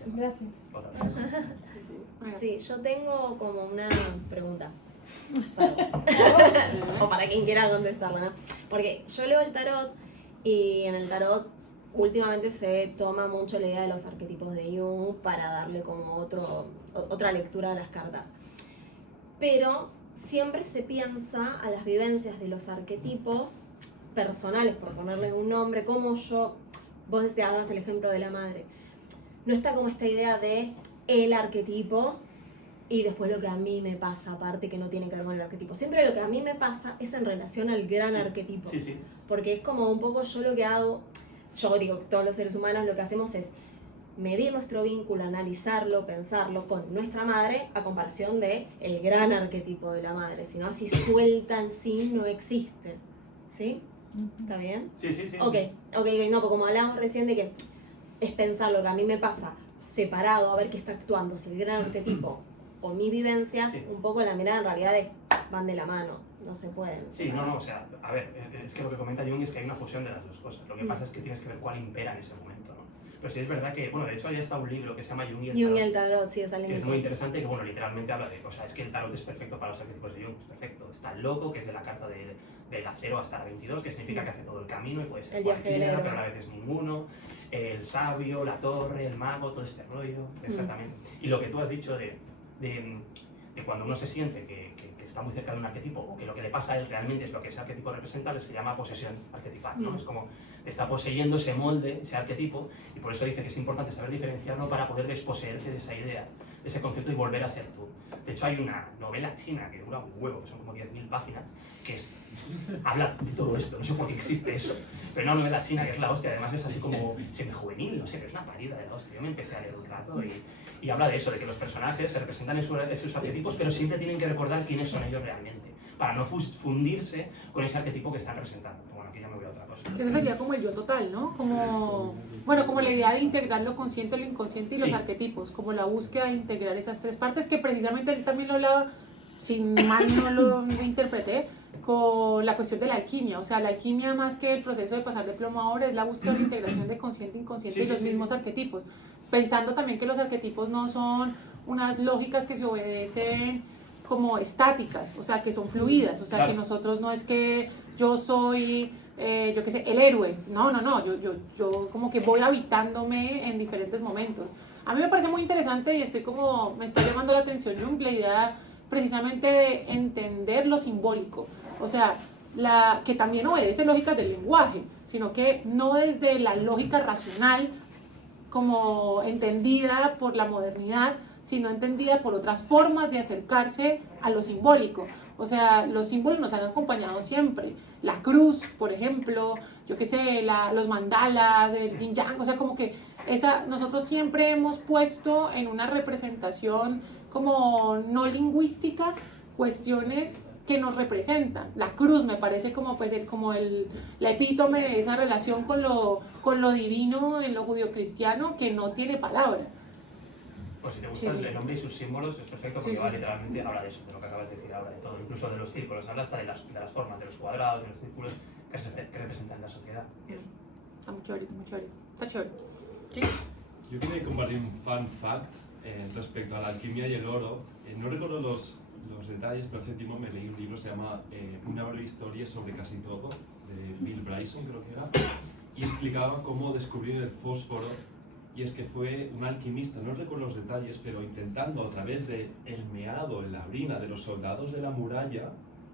Gracias. Otra vez. Sí, yo tengo como una pregunta. O para quien quiera contestarla, ¿no? Porque yo leo el tarot y en el tarot últimamente se toma mucho la idea de los arquetipos de Jung para darle como otra lectura a las cartas. Pero siempre se piensa a las vivencias de los arquetipos personales, por ponerles un nombre, como vos dabas el ejemplo de la madre. No está como esta idea de el arquetipo y después lo que a mí me pasa, aparte que no tiene que ver con el arquetipo. Siempre lo que a mí me pasa es en relación al gran arquetipo. Sí, sí. Porque es como un poco yo lo que hago, yo digo que todos los seres humanos lo que hacemos es medir nuestro vínculo, analizarlo, pensarlo con nuestra madre a comparación de el gran arquetipo de la madre. Si no, así suelta en sí no existe. ¿Sí? ¿Está bien? Sí, sí, sí. Ok, no, porque como hablábamos recién de que es pensar lo que a mí me pasa separado, a ver qué está actuando, si el gran arquetipo o mi vivencia, Sí. un poco la mirada en realidad van de la mano, no se pueden. Sí, no, o sea, a ver, es que lo que comenta Jung es que hay una fusión de las dos cosas. Lo que pasa es que tienes que ver cuál impera en ese momento, ¿no? Pero sí es verdad que, bueno, de hecho ya está un libro que se llama Jung y el Jung y tarot. el tarot, sí, salen Es muy interesante que, bueno, literalmente habla de, o sea, es que el tarot es perfecto para los arquetipos de Jung, es perfecto. Está el loco, que es de la carta de la 0 hasta la 22, que significa que hace todo el camino y puede ser El viaje del cualquiera, héroe. pero a la vez es ninguno. El sabio, la torre, el mago, todo este rollo, exactamente. Y lo que tú has dicho de cuando uno se siente que está muy cerca de un arquetipo o que lo que le pasa a él realmente es lo que ese arquetipo representa, se llama posesión arquetipal, ¿no? Es como te está poseyendo ese molde, ese arquetipo, y por eso dice que es importante saber diferenciarlo para poder desposeerte de esa idea, de ese concepto y volver a ser tú. De hecho hay una novela china que dura un huevo, que son como 10.000 páginas, que habla de todo esto, no sé por qué existe eso, pero una novela china que es la hostia, además es así como semijuvenil, no sé, pero es una parida de la hostia. Yo me empecé a leer un rato y habla de eso, de que los personajes se representan en sus arquetipos, pero siempre tienen que recordar quiénes son ellos realmente, para no fundirse con ese arquetipo que están representando. Bueno, aquí ya me voy a otra cosa. Eso sería como el yo total, ¿no? Como Bueno, como la idea de integrar lo consciente, lo inconsciente y los Sí. arquetipos, como la búsqueda de integrar esas tres partes, que precisamente él también lo hablaba, si mal no lo interpreté, con la cuestión de la alquimia. O sea, la alquimia, más que el proceso de pasar de plomo a oro, es la búsqueda de la integración de consciente e inconsciente Sí, y los sí, sí, mismos sí. arquetipos. Pensando también que los arquetipos no son unas lógicas que se obedecen como estáticas, o sea, que son fluidas, o sea, Claro. que nosotros no es que yo soy, yo qué sé, el héroe, no, yo como que voy habitándome en diferentes momentos. A mí me parece muy interesante y estoy como, me está llamando la atención Jung, la idea precisamente de entender lo simbólico, o sea, que también obedece lógicas del lenguaje, sino que no desde la lógica racional como entendida por la modernidad, sino entendida por otras formas de acercarse a lo simbólico. O sea, los símbolos nos han acompañado siempre. La cruz, por ejemplo, yo qué sé, los mandalas, el yin yang, o sea, como que nosotros siempre hemos puesto en una representación como no lingüística cuestiones que nos representan. La cruz me parece como, pues, la epítome de esa relación con lo divino en lo judio-cristiano que no tiene palabra. Pues si te gusta Sí, sí. el nombre y sus símbolos, es perfecto porque Sí, va sí. literalmente, habla de eso, de lo que acabas de decir, habla de todo, incluso de los círculos, habla hasta de las formas, de los cuadrados, de los círculos que representan la sociedad. Está muy chévere, muy chévere. Está chévere. Yo quería compartir un fun fact respecto a la alquimia y el oro. No recuerdo los detalles, pero hace tiempo me leí un libro, se llama Una breve historia sobre casi todo, de Bill Bryson creo que era, y explicaba cómo descubrir el fósforo. Y es que fue un alquimista, no recuerdo los detalles, pero intentando a través del meado en la orina de los soldados de la muralla,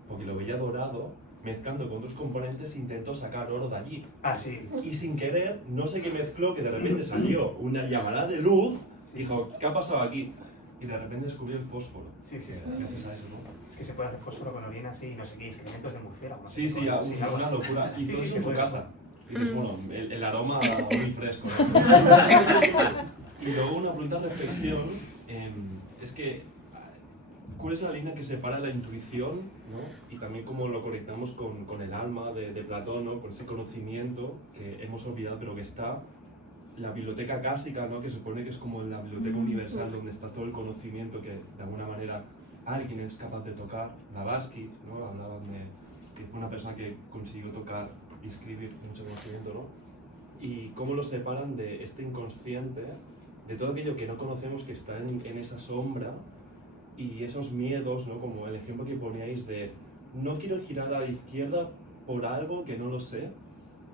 porque lo veía dorado, mezclando con otros componentes, intentó sacar oro de allí. Ah, sí. Y sin querer, no sé qué mezcló, que de repente salió una llamarada de luz, dijo, ¿qué ha pasado aquí? Y de repente descubrió el fósforo. Sí, sí, sí. Gracias a eso, ¿no? Es que se puede hacer fósforo con orina así y no sé qué, excrementos de murciélago. ¿no? Sí, sí, algo una así. locura. Y Sí, todo sí, eso que en tu puede. casa. Y dices, bueno, el aroma muy fresco, ¿no? Y luego una bruta reflexión es que ¿cuál es la línea que separa la intuición, ¿no? Y también cómo lo conectamos con el alma de Platón, ¿no? Con ese conocimiento que hemos olvidado pero que está, la biblioteca clásica, ¿no? Que se supone que es como la biblioteca universal donde está todo el conocimiento que de alguna manera alguien es capaz de tocar. Blavatsky, ¿no? Hablaban de que fue una persona que consiguió tocar y escribir mucho conocimiento, ¿no? Y cómo lo separan de este inconsciente, de todo aquello que no conocemos, que está en esa sombra, y esos miedos, ¿no? Como el ejemplo que poníais de no quiero girar a la izquierda por algo que no lo sé,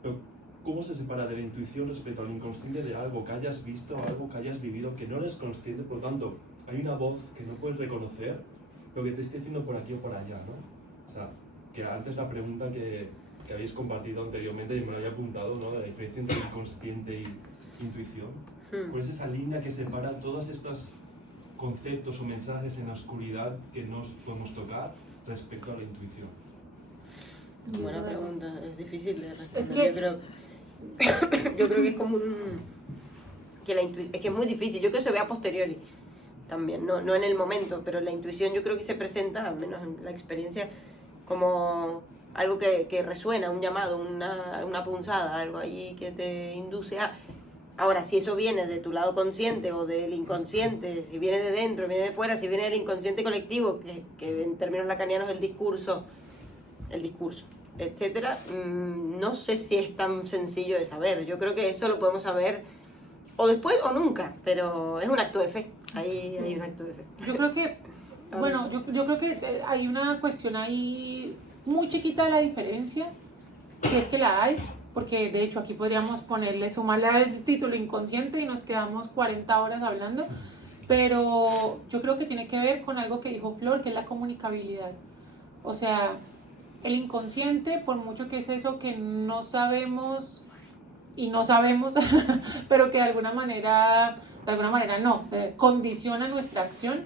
pero ¿cómo se separa de la intuición respecto al inconsciente de algo que hayas visto, algo que hayas vivido, que no eres consciente? Por lo tanto, hay una voz que no puedes reconocer, pero que te esté diciendo por aquí o por allá, ¿no? O sea, que antes la pregunta que habéis compartido anteriormente y me lo había apuntado, ¿no? De la diferencia entre inconsciente y intuición. ¿Cuál es esa línea que separa todos estos conceptos o mensajes en la oscuridad que no podemos tocar respecto a la intuición? Buena pregunta, es difícil de responder. Es que- yo creo que es como es que es muy difícil, yo creo que se ve a posteriori también, no en el momento, pero la intuición yo creo que se presenta, al menos en la experiencia, como algo que resuena, un llamado, una punzada, algo ahí que te induce a... Ahora, si eso viene de tu lado consciente o del inconsciente, si viene de dentro, viene de fuera, si viene del inconsciente colectivo, que en términos lacanianos es el discurso, etcétera, no sé si es tan sencillo de saber. Yo creo que eso lo podemos saber o después o nunca, pero es un acto de fe. Ahí hay un acto de fe. Yo creo que, bueno, yo creo que hay una cuestión ahí muy chiquita de la diferencia, si es que la hay, porque de hecho aquí podríamos sumarle al título inconsciente y nos quedamos 40 horas hablando, pero yo creo que tiene que ver con algo que dijo Flor, que es la comunicabilidad. O sea, el inconsciente, por mucho que es eso que no sabemos y no sabemos, pero que de alguna manera no, condiciona nuestra acción,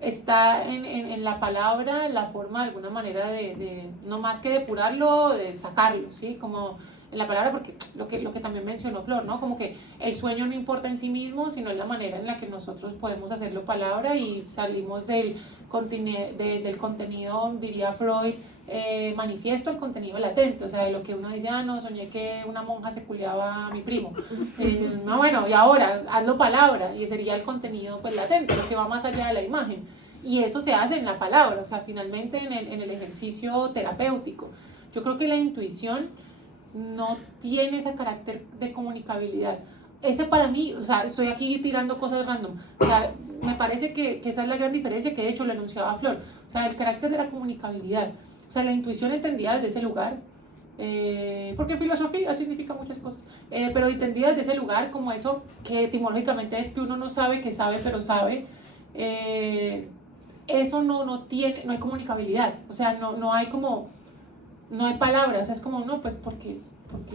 está en la palabra, en la forma de alguna manera de no más que depurarlo, de sacarlo, ¿sí? Como en la palabra, porque lo que también mencionó Flor, ¿no? Como que el sueño no importa en sí mismo, sino en la manera en la que nosotros podemos hacerlo palabra y salimos del contenido, diría Freud, manifiesto al contenido latente, o sea, de lo que uno dice, no, soñé que una monja se culiaba a mi primo. No, bueno, y ahora hazlo palabra, y sería el contenido pues latente, lo que va más allá de la imagen. Y eso se hace en la palabra, o sea, finalmente en el ejercicio terapéutico. Yo creo que la intuición no tiene ese carácter de comunicabilidad. Ese para mí, o sea, estoy aquí tirando cosas random, o sea, me parece que esa es la gran diferencia, que de hecho lo enunciaba Flor, o sea, el carácter de la comunicabilidad, o sea, la intuición entendida desde ese lugar, porque filosofía significa muchas cosas, pero entendida desde ese lugar como eso que etimológicamente es que uno no sabe que sabe, pero sabe, eso no hay comunicabilidad, o sea, no hay como, no hay palabras, o sea, es como, no, pues porque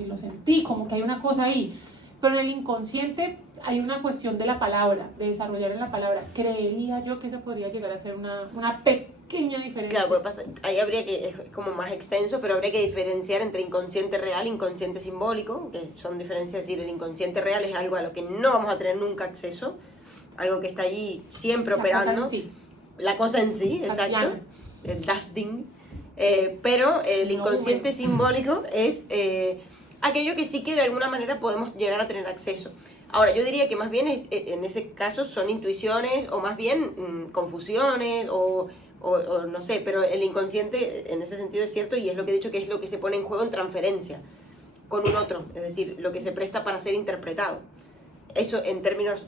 lo sentí, como que hay una cosa ahí. Pero en el inconsciente hay una cuestión de la palabra, de desarrollar en la palabra. Creería yo que eso podría llegar a ser una pequeña diferencia. Claro, ahí habría que, es como más extenso, pero habría que diferenciar entre inconsciente real e inconsciente simbólico, que son diferencias, es decir, el inconsciente real es algo a lo que no vamos a tener nunca acceso, algo que está allí siempre operando. Cosa en sí. La cosa en sí, exacto, Tatiana. el das Ding. Pero el inconsciente simbólico es aquello que sí que de alguna manera podemos llegar a tener acceso. Ahora, yo diría que más bien en ese caso son intuiciones o más bien confusiones o no sé, pero el inconsciente en ese sentido es cierto y es lo que he dicho que es lo que se pone en juego en transferencia con un otro, es decir, lo que se presta para ser interpretado. Eso en términos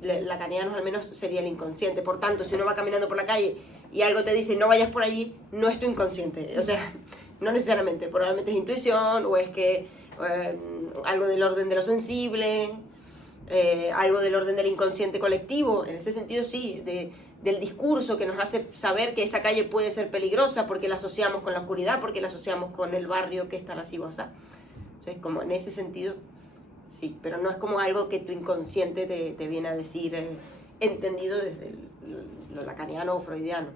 lacanianos al menos sería el inconsciente. Por tanto, si uno va caminando por la calle y algo te dice no vayas por allí, no es tu inconsciente. O sea, no necesariamente, probablemente es intuición o es que algo del orden de lo sensible, algo del orden del inconsciente colectivo. En ese sentido sí, del discurso que nos hace saber que esa calle puede ser peligrosa porque la asociamos con la oscuridad, porque la asociamos con el barrio que está así o así. Entonces, como en ese sentido... Sí, pero no es como algo que tu inconsciente te viene a decir entendido desde lo lacaniano o freudiano.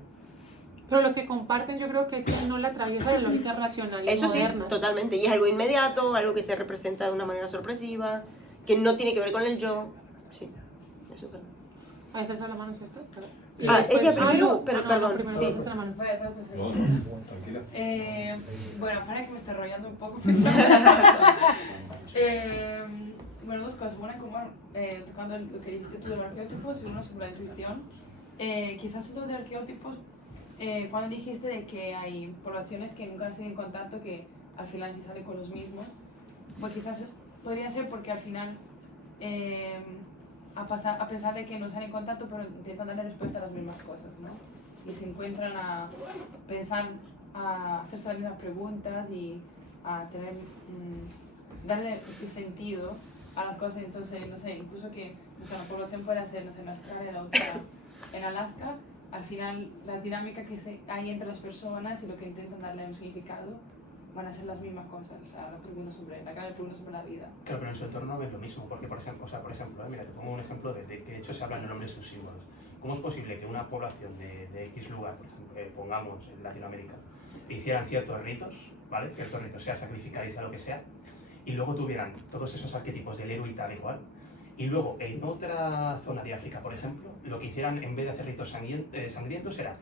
Pero lo que comparten yo creo que es que no la atraviesa la lógica racional y Eso moderna. sí, totalmente. Y es algo inmediato, algo que se representa de una manera sorpresiva, que no tiene que ver con el yo. Sí, eso es verdad. Ahí está la mano, ¿cierto? Ella primero, pero perdón. primero, Sí. alza la mano. Voy a empezar. No, no, tranquila. Bueno, para que me esté rollando un poco. Bueno, dos cosas. Una, como tocando lo que dijiste tú de los arqueotipos y uno sobre la intuición. Quizás lo de arqueotipos, cuando dijiste de que hay poblaciones que nunca están en contacto, que al final sí salen con los mismos, pues quizás podría ser porque al final, a pesar de que no están en contacto, pero intentan darle respuesta a las mismas cosas, ¿no? Y se encuentran a pensar, a hacerse las mismas preguntas y a tener, darle sentido a las cosas. Entonces, no sé, incluso que la población pueda ser, no sé, en Australia, la otra en Alaska, al final la dinámica que hay entre las personas y lo que intentan darle un significado van a ser las mismas cosas. O sea, la gran pregunta sobre la vida. Claro, pero en su entorno no es lo mismo, porque por ejemplo, mira, te pongo un ejemplo de que de hecho se hablan de nombres y sus símbolos. ¿Cómo es posible que una población de X lugar, por ejemplo, pongamos en Latinoamérica, hicieran ciertos ritos, ¿vale? Ciertos ritos, sea sacrificar y sea lo que sea, y luego tuvieran todos esos arquetipos del héroe y tal igual, y luego en otra zona de África, por ejemplo, lo que hicieran en vez de hacer ritos sangrientos era,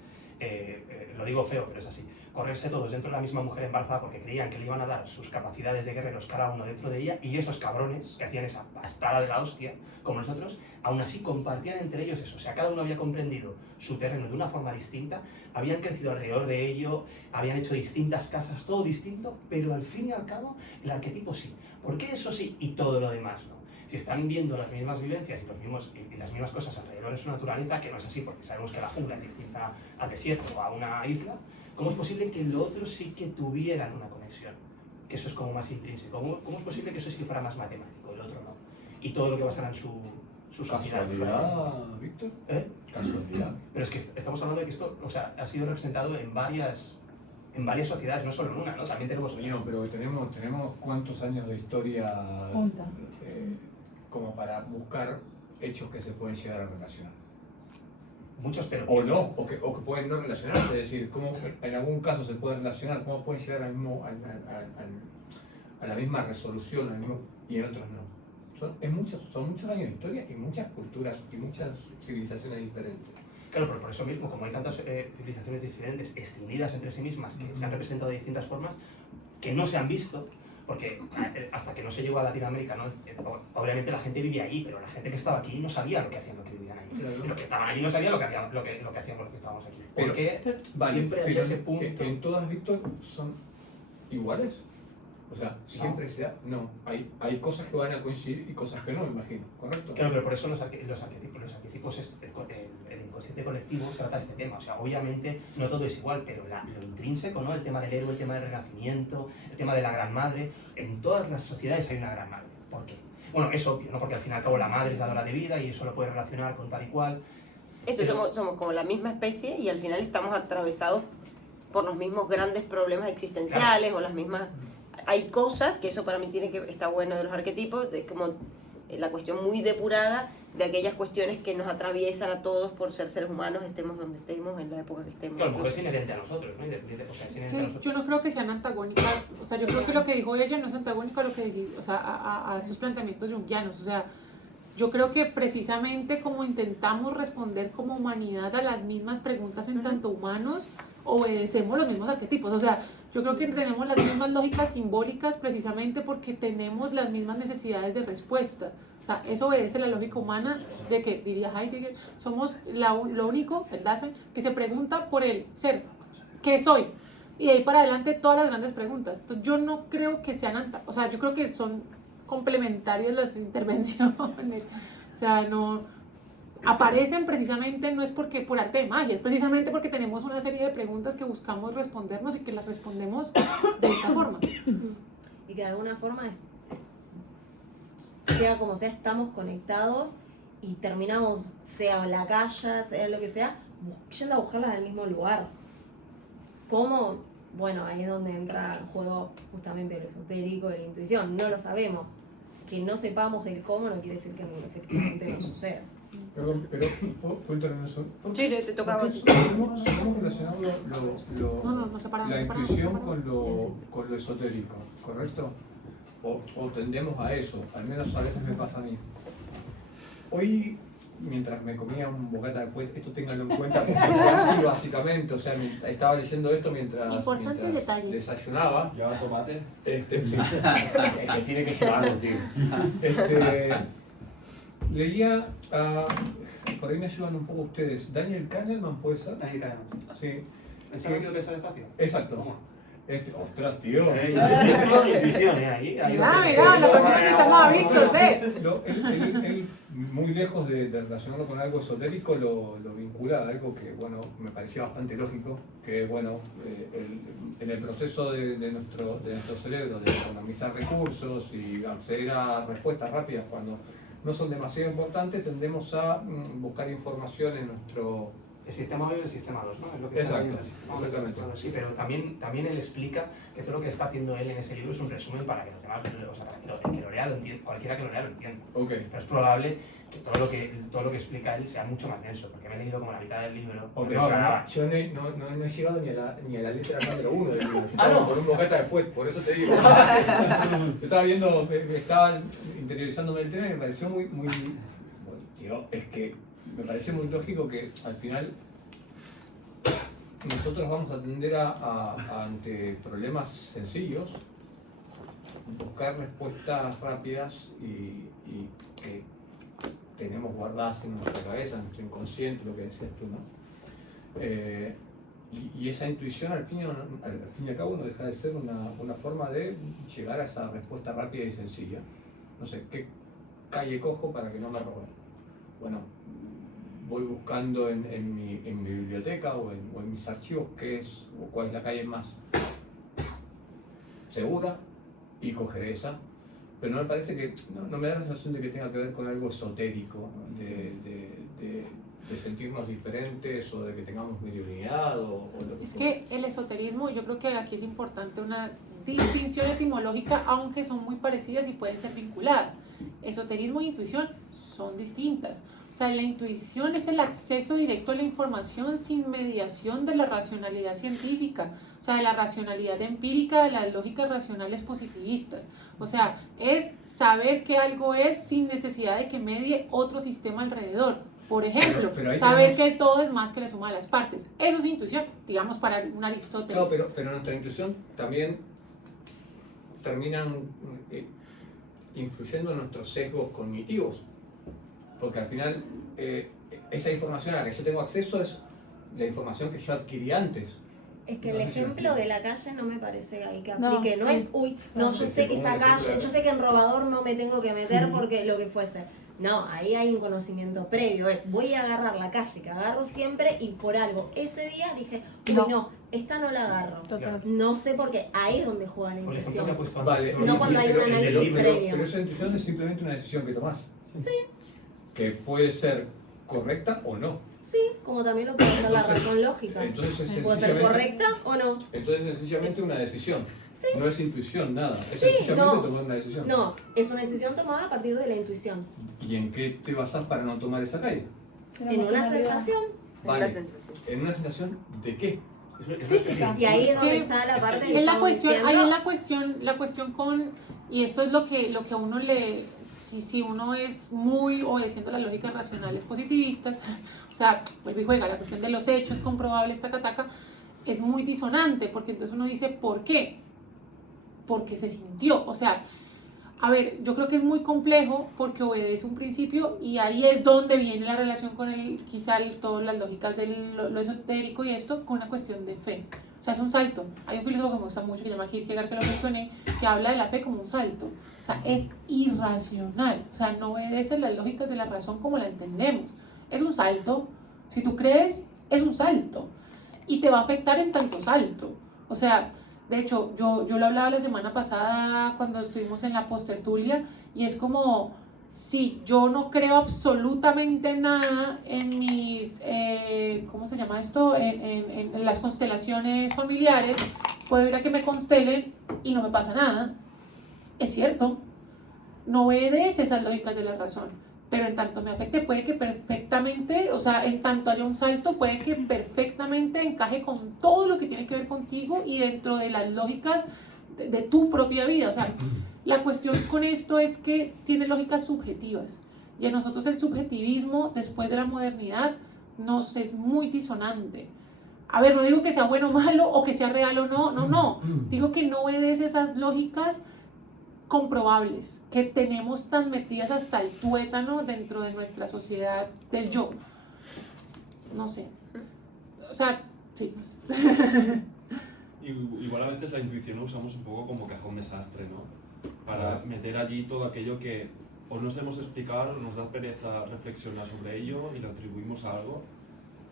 lo digo feo, pero es así, correrse todos dentro de la misma mujer embarazada porque creían que le iban a dar sus capacidades de guerreros cada uno dentro de ella, y esos cabrones que hacían esa pastada de la hostia, como nosotros, aún así compartían entre ellos eso. O sea, cada uno había comprendido su terreno de una forma distinta, habían crecido alrededor de ello, habían hecho distintas casas, todo distinto, pero al fin y al cabo el arquetipo sí. ¿Por qué eso sí y todo lo demás no? Si están viendo las mismas vivencias y las mismas cosas alrededor de su naturaleza, que no es así porque sabemos que la jungla es distinta al desierto o a una isla, ¿cómo es posible que lo otro sí que tuvieran una conexión? Que eso es como más intrínseco. ¿Cómo es posible que eso sí que fuera más matemático, el otro no? Y todo lo que basara en su sociedad. ¿Casualidad, Víctor? Casualidad. Pero es que estamos hablando de que esto, o sea, ha sido representado en varias sociedades, no solo en una, ¿no? También tenemos... Coño, pero tenemos cuántos años de historia como para buscar hechos que se pueden llegar a relacionar. Muchos, pero... O no, o que pueden no relacionarse, es decir, cómo en algún caso se puede relacionar, cómo pueden llegar a la misma resolución, y en otros no. Son muchos años de historia y muchas culturas y muchas civilizaciones diferentes. Claro, pero por eso mismo, como hay tantas civilizaciones diferentes, escindidas entre sí mismas, que se han representado de distintas formas, que no se han visto, porque hasta que no se llegó a Latinoamérica, ¿no? Obviamente la gente vivía allí, pero la gente que estaba aquí no sabía lo que hacían los que vivían allí. Claro. Y los que estaban allí no sabían lo que hacían los que estábamos aquí. Pero- Porque Vale, siempre había pero ese punto. en todas, Víctor, son iguales. O sea, siempre no. Hay cosas que van a coincidir y cosas que no, me imagino, ¿correcto? Claro, pero por eso los arquetipos, el inconsciente colectivo trata este tema. O sea, obviamente no todo es igual, pero lo intrínseco, ¿no? El tema del héroe, el tema del renacimiento, el tema de la gran madre. En todas las sociedades hay una gran madre. ¿Por qué? Bueno, es obvio, ¿no? Porque al fin y al cabo la madre es dadora de vida y eso lo puede relacionar con tal y cual. Eso, Pero- somos como la misma especie y al final estamos atravesados por los mismos grandes problemas existenciales o las mismas... Hay cosas, que eso para mí está bueno de los arquetipos, es como la cuestión muy depurada de aquellas cuestiones que nos atraviesan a todos por ser seres humanos, estemos donde estemos, en la época que estemos. Que a lo mejor es inherente a nosotros, ¿no? O sea, es Es inherente a que nosotros. yo no creo que sean antagónicas, o sea, yo creo que lo que dijo ella no es antagónico a lo que o sea, a estos planteamientos junguianos, o sea, yo creo que precisamente como intentamos responder como humanidad a las mismas preguntas en tanto humanos, obedecemos los mismos arquetipos, o sea, yo creo que tenemos las mismas lógicas simbólicas precisamente porque tenemos las mismas necesidades de respuesta. O sea, eso obedece la lógica humana de que, diría Heidegger, somos lo único, el Dasein, que se pregunta por el ser, ¿qué soy? Y de ahí para adelante todas las grandes preguntas. Entonces yo no creo que sean, o sea, yo creo que son complementarias las intervenciones. O sea, no aparecen precisamente no es porque por arte de magia, es precisamente porque tenemos una serie de preguntas que buscamos respondernos y que las respondemos de esta forma. Y que de alguna forma, sea como sea, estamos conectados y terminamos, sea en la calle, sea lo que sea, yendo a buscarlas al mismo lugar. ¿Cómo? Bueno, ahí es donde entra en juego justamente lo esotérico, la intuición. No lo sabemos. Que no sepamos el cómo no quiere decir que efectivamente no suceda. Perdón, pero ¿puedo intervenir eso? Sí, te tocaba. ¿Cómo relacionamos No separamos. la intuición con lo esotérico, ¿correcto? O tendemos a eso, al menos a veces me pasa a mí. Hoy, mientras me comía un bocata de fuet, esto ténganlo en cuenta porque fue así básicamente, o sea, estaba leyendo esto mientras Detalles. desayunaba. ¿Lleva tomate? Sí. Que tiene que ser algo, tío. Leía, por ahí me ayudan un poco ustedes, Daniel Kahneman, ¿puede ser? Ahí caemos. Sí. ¿Es rápido pensar espacio? Exacto. ¿Cómo? Ostras, tío. Es toda mi intuición, ahí. Mira, la persona que estamos a Víctor, ve. Él, muy lejos de relacionarlo con algo esotérico, lo vincula a algo que, bueno, me parecía bastante lógico, que es, bueno, en el proceso de nuestro cerebro de economizar recursos y acceder a respuestas rápidas cuando no son demasiado importantes, tendemos a buscar información en nuestro... El sistema 1 y el sistema 2, ¿no? Es lo que está Exacto, viendo el sistema 1 y el exactamente. sistema 2. Sí, pero también él explica que todo lo que está haciendo él en ese libro es un resumen para que los demás, o sea, para que el que lo lea lo entienda, cualquiera que lo lea lo entienda. Ok. Pero es probable que todo lo que explica él sea mucho más denso, porque me he leído como la mitad del libro. Hombre, No, nada. yo no he llegado ni a la letra número 1 del libro. Yo Ah, estaba no. por un bocata después, por eso te digo. Yo estaba viendo, estaba interiorizándome el tema y me pareció muy, bueno, tío, es que me parece muy lógico que al final nosotros vamos a tender ante problemas sencillos, buscar respuestas rápidas y que tenemos guardadas en nuestra cabeza, en nuestro inconsciente, lo que decías tú, ¿no? Y esa intuición al fin y al cabo no deja de ser una forma de llegar a esa respuesta rápida y sencilla. No sé, ¿qué calle cojo para que no me roben? Bueno, voy buscando en mi biblioteca o en mis archivos cuál es la calle más segura y cogeré esa. Pero no me parece que, no me da la sensación de que tenga que ver con algo esotérico, ¿no? de sentirnos diferentes o de que tengamos mediunidad o lo que Es fuera. que el esoterismo, yo creo que aquí es importante una distinción etimológica, aunque son muy parecidas y pueden ser vinculadas. Esoterismo e intuición son distintas, O sea, la intuición es el acceso directo a la información sin mediación de la racionalidad científica, o sea, de la racionalidad empírica, de las lógicas racionales positivistas. O sea, es saber que algo es sin necesidad de que medie otro sistema alrededor. Por ejemplo, Pero ahí saber tenemos- que el todo es más que la suma de las partes. Eso es intuición, digamos, para un Aristóteles. Claro, pero nuestra intuición también terminan influyendo en nuestros sesgos cognitivos. Porque al final esa información a la que yo tengo acceso es la información que yo adquirí antes. Es que No el sé si me ejemplo explico. de la calle no me parece ahí que No, aplique. No sí. es, uy, no, yo Sí, sé sí, que como esta un ejemplo calle, de- yo sé que en robador no me tengo que meter porque lo que fuese. No, ahí hay un conocimiento previo. Es, voy a agarrar la calle que agarro siempre y por algo. Ese día dije, uy, No. no, esta no la agarro. Total. No sé por qué. Ahí es donde juega la Por el ejemplo que ha intuición. puesto Vale, antes. No cuando hay un pero- análisis del libro, previo. Pero esa intuición es simplemente una decisión que tomás. Sí. Que puede ser correcta o no. Sí, como también lo puede ser la Entonces- razón lógica. Entonces es Puede ser sencillamente- correcta o no. Entonces es sencillamente una decisión. Sí. No es intuición, nada. Es Sí, sencillamente no. tomar una decisión. No, es una decisión tomada a partir de la intuición. ¿Y en qué te basás para no tomar esa calle? En una sensación. Es la sensación. ¿En una sensación de qué? Física. Y ahí es donde Sí. está la Es que parte que Es la estamos cuestión, ahí diciendo. es la cuestión con, y eso es lo que a uno le, si uno es muy obedeciendo las lógicas racionales positivistas, o sea, vuelve y juega, la cuestión de los hechos comprobables, taca, es muy disonante, porque entonces uno dice, ¿por qué? Porque se sintió, o sea, a ver, yo creo que es muy complejo porque obedece un principio y ahí es donde viene la relación con todas las lógicas de lo esotérico y esto con una cuestión de fe. O sea, es un salto. Hay un filósofo que me gusta mucho que se llama Kierkegaard, que lo mencioné, que habla de la fe como un salto. O sea, es irracional. O sea, no obedece las lógicas de la razón como la entendemos. Es un salto. Si tú crees, es un salto. Y te va a afectar en tanto salto. O sea, de hecho, yo lo hablaba la semana pasada cuando estuvimos en la postertulia y es como, si yo no creo absolutamente nada en mis, ¿cómo se llama esto? En las constelaciones familiares, puedo ir a que me constelen y no me pasa nada. Es cierto, no obedece esas lógicas de la razón, pero en tanto me afecte puede que perfectamente, o sea, en tanto haya un salto, puede que perfectamente encaje con todo lo que tiene que ver contigo y dentro de las lógicas de tu propia vida. O sea, la cuestión con esto es que tiene lógicas subjetivas y a nosotros el subjetivismo después de la modernidad nos es muy disonante. A ver, no digo que sea bueno o malo o que sea real o no, no, digo que no obedece esas lógicas comprobables que tenemos tan metidas hasta el tuétano dentro de nuestra sociedad del yo. No sé. O sea, sí. Igual a veces la intuición la usamos un poco como cajón desastre, ¿no? Para meter allí todo aquello que o no sabemos explicar o nos da pereza reflexionar sobre ello y lo atribuimos a algo.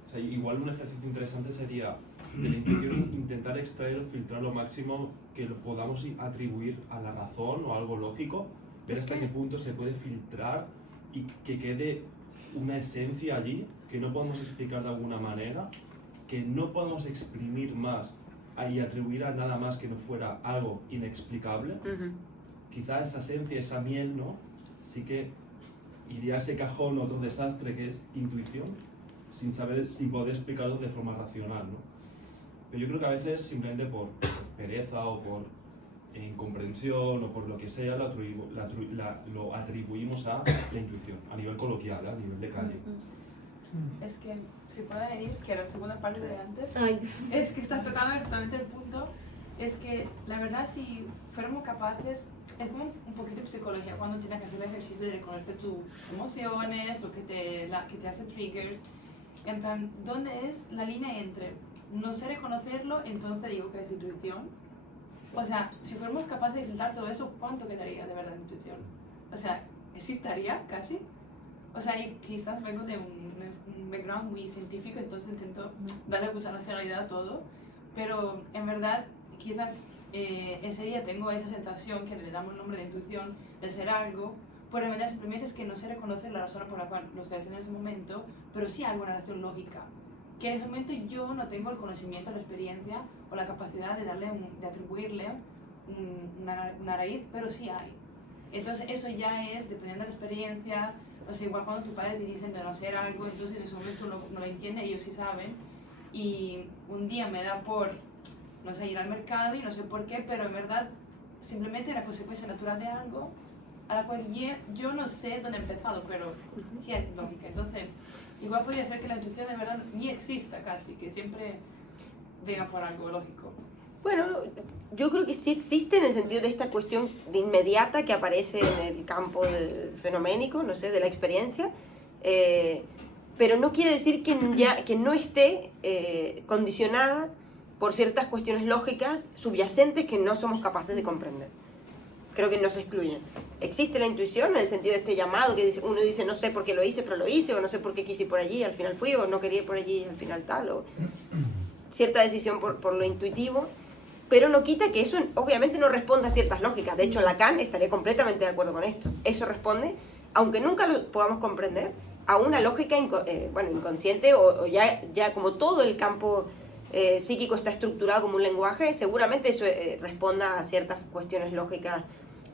O sea, igual un ejercicio interesante sería de la intuición intentar extraer o filtrar lo máximo que lo podamos atribuir a la razón o a algo lógico, ver hasta qué punto se puede filtrar y que quede una esencia allí que no podemos explicar de alguna manera, que no podemos exprimir más y atribuir a nada más que no fuera algo inexplicable. Quizá esa esencia, esa miel, ¿no? Sí que iría a ese cajón, otro desastre que es intuición, sin saber, sin poder explicarlo de forma racional, ¿no? Pero yo creo que a veces simplemente por pereza o por incomprensión o por lo que sea lo atribuimos a la intuición, a nivel coloquial, a nivel de calle. Es que, si puedo añadir, que era la segunda parte de antes, Ay, es que estás tocando exactamente el punto, es que la verdad si fuéramos capaces, es como un poquito de psicología cuando tienes que hacer el ejercicio de reconocer tus emociones, lo que te hace triggers, en plan, ¿dónde es la línea entre no sé reconocerlo, entonces digo que es intuición? O sea, si fuéramos capaces de filtrar todo eso, ¿cuánto quedaría de verdad intuición? O sea, ¿existiría casi? O sea, y quizás vengo de un background muy científico, entonces intento darle mucha racionalidad a todo, pero en verdad quizás ese día tengo esa sensación que le damos el nombre de intuición, de ser algo, pero en verdad simplemente es que no sé reconocer la razón por la cual lo estoy haciendo en ese momento, pero sí hay alguna razón lógica, que en ese momento yo no tengo el conocimiento, la experiencia o la capacidad de atribuirle una raíz, pero sí hay. Entonces eso ya es, dependiendo de la experiencia, no sé, igual cuando tus padres te dicen de no hacer algo, entonces en ese momento no lo entiendes, ellos sí saben, y un día me da por, no sé, ir al mercado y no sé por qué, pero en verdad simplemente la consecuencia natural de algo a la cual yo no sé dónde he empezado, pero sí es lógica. Entonces, igual podría ser que la intuición de verdad ni exista casi, que siempre venga por algo lógico. Bueno, yo creo que sí existe en el sentido de esta cuestión de inmediata que aparece en el campo fenoménico, no sé, de la experiencia, pero no quiere decir que no esté condicionada por ciertas cuestiones lógicas subyacentes que no somos capaces de comprender. Creo que no se excluyen. Existe la intuición en el sentido de este llamado que uno dice no sé por qué lo hice, pero lo hice, o no sé por qué quise ir por allí, al final fui, o no quería ir por allí, al final tal, o cierta decisión por lo intuitivo, pero no quita que eso obviamente no responda a ciertas lógicas. De hecho, Lacan estaría completamente de acuerdo con esto. Eso responde, aunque nunca lo podamos comprender, a una lógica inconsciente o ya como todo el campo psíquico está estructurado como un lenguaje, seguramente eso responda a ciertas cuestiones lógicas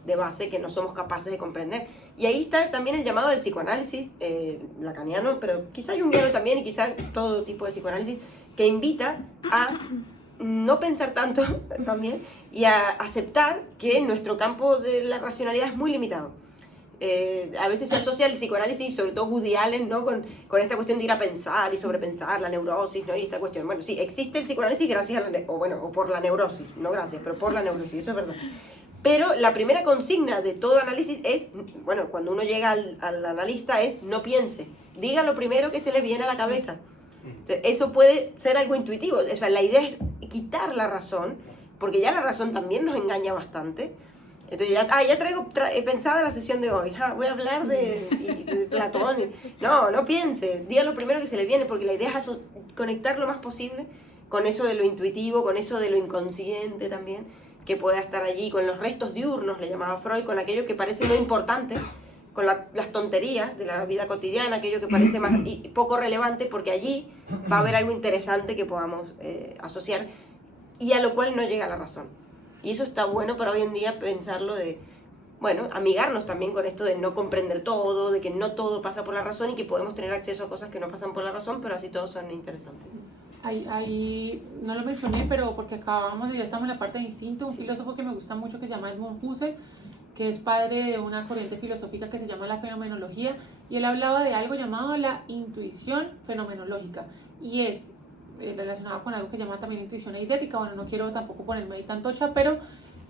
de base que no somos capaces de comprender. Y ahí está también el llamado del psicoanálisis lacaniano, pero quizá junguiano también, y quizá todo tipo de psicoanálisis, que invita a no pensar tanto también y a aceptar que nuestro campo de la racionalidad es muy limitado. A veces se asocia el psicoanálisis, sobre todo Woody Allen, ¿no? con esta cuestión de ir a pensar y sobrepensar la neurosis, ¿no? Y esta cuestión. Bueno, sí, existe el psicoanálisis gracias a o por la neurosis, no gracias, pero por la neurosis, eso es verdad. Pero la primera consigna de todo análisis es, bueno, cuando uno llega al analista es no piense, diga lo primero que se le viene a la cabeza. Entonces, eso puede ser algo intuitivo, o sea, la idea es quitar la razón, porque ya la razón también nos engaña bastante. Entonces ya traigo pensada la sesión de hoy, voy a hablar de Platón. No piense, diga lo primero que se le viene, porque la idea es conectar lo más posible con eso de lo intuitivo, con eso de lo inconsciente también, que pueda estar allí, con los restos diurnos, le llamaba Freud, con aquello que parece no importante, con las tonterías de la vida cotidiana, aquello que parece más poco relevante, porque allí va a haber algo interesante que podamos asociar y a lo cual no llega la razón. Y eso está bueno para hoy en día pensarlo de, bueno, amigarnos también con esto de no comprender todo, de que no todo pasa por la razón y que podemos tener acceso a cosas que no pasan por la razón, pero así todos son interesantes. Ahí no lo mencioné, pero porque acabamos de ya estamos en la parte de instinto, un filósofo que me gusta mucho que se llama Edmund Husserl, que es padre de una corriente filosófica que se llama la fenomenología, y él hablaba de algo llamado la intuición fenomenológica, y es relacionado con algo que llama también intuición eidética. Bueno, no quiero tampoco ponerme ahí tan tocha, pero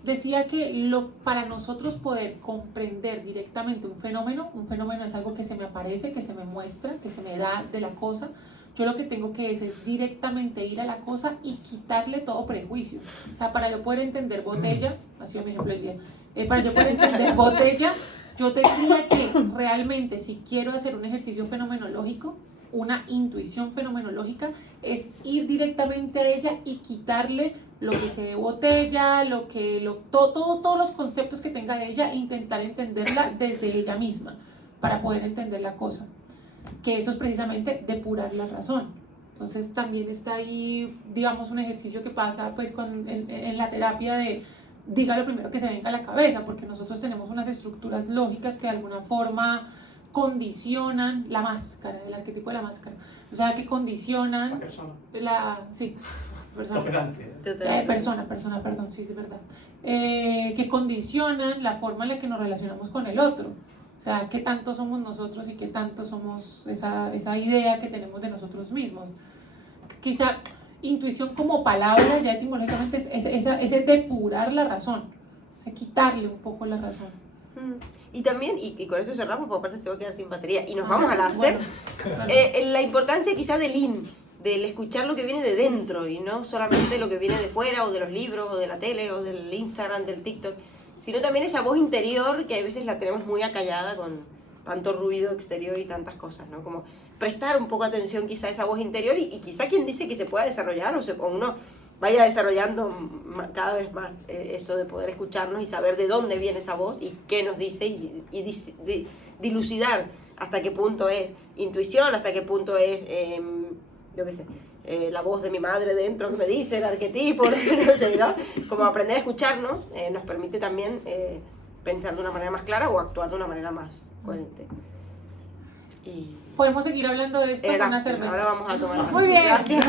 decía que para nosotros poder comprender directamente un fenómeno es algo que se me aparece, que se me muestra, que se me da de la cosa. Yo lo que tengo que es directamente ir a la cosa y quitarle todo prejuicio. O sea, para yo poder entender botella, ha sido mi ejemplo el día, para yo poder entender botella, yo tendría que realmente, si quiero hacer un ejercicio fenomenológico, una intuición fenomenológica, es ir directamente a ella y quitarle lo que sé de botella, todos los conceptos que tenga de ella, e intentar entenderla desde ella misma, para poder entender la cosa. Que eso es precisamente depurar la razón. Entonces también está ahí, digamos, un ejercicio que pasa pues en la terapia de diga lo primero que se venga a la cabeza, porque nosotros tenemos unas estructuras lógicas que de alguna forma condicionan la máscara, el arquetipo de la máscara. O sea, que condicionan... La persona. Sí, persona, perdón, sí, es verdad. Que condicionan la forma en la que nos relacionamos con el otro. O sea, qué tanto somos nosotros y qué tanto somos esa idea que tenemos de nosotros mismos. Quizá intuición como palabra, ya etimológicamente, es ese depurar la razón. O sea, quitarle un poco la razón. Y también, y con eso cerramos, porque aparte se va a quedar sin batería, y nos vamos al after, la importancia quizá del escuchar lo que viene de dentro, y no solamente lo que viene de fuera, o de los libros, o de la tele, o del Instagram, del TikTok, sino también esa voz interior que a veces la tenemos muy acallada con tanto ruido exterior y tantas cosas, ¿no? Como prestar un poco atención quizá a esa voz interior, y quizá quien dice que se pueda desarrollar, o uno vaya desarrollando cada vez más esto de poder escucharnos y saber de dónde viene esa voz y qué nos dice, y dilucidar hasta qué punto es intuición, hasta qué punto es, yo qué sé, la voz de mi madre dentro que me dice el arquetipo, no sé, ¿no? Como aprender a escucharnos nos permite también pensar de una manera más clara o actuar de una manera más coherente. Y Podemos seguir hablando de esto con era, una cerveza. ahora vamos a tomar. Muy bien. Gracias.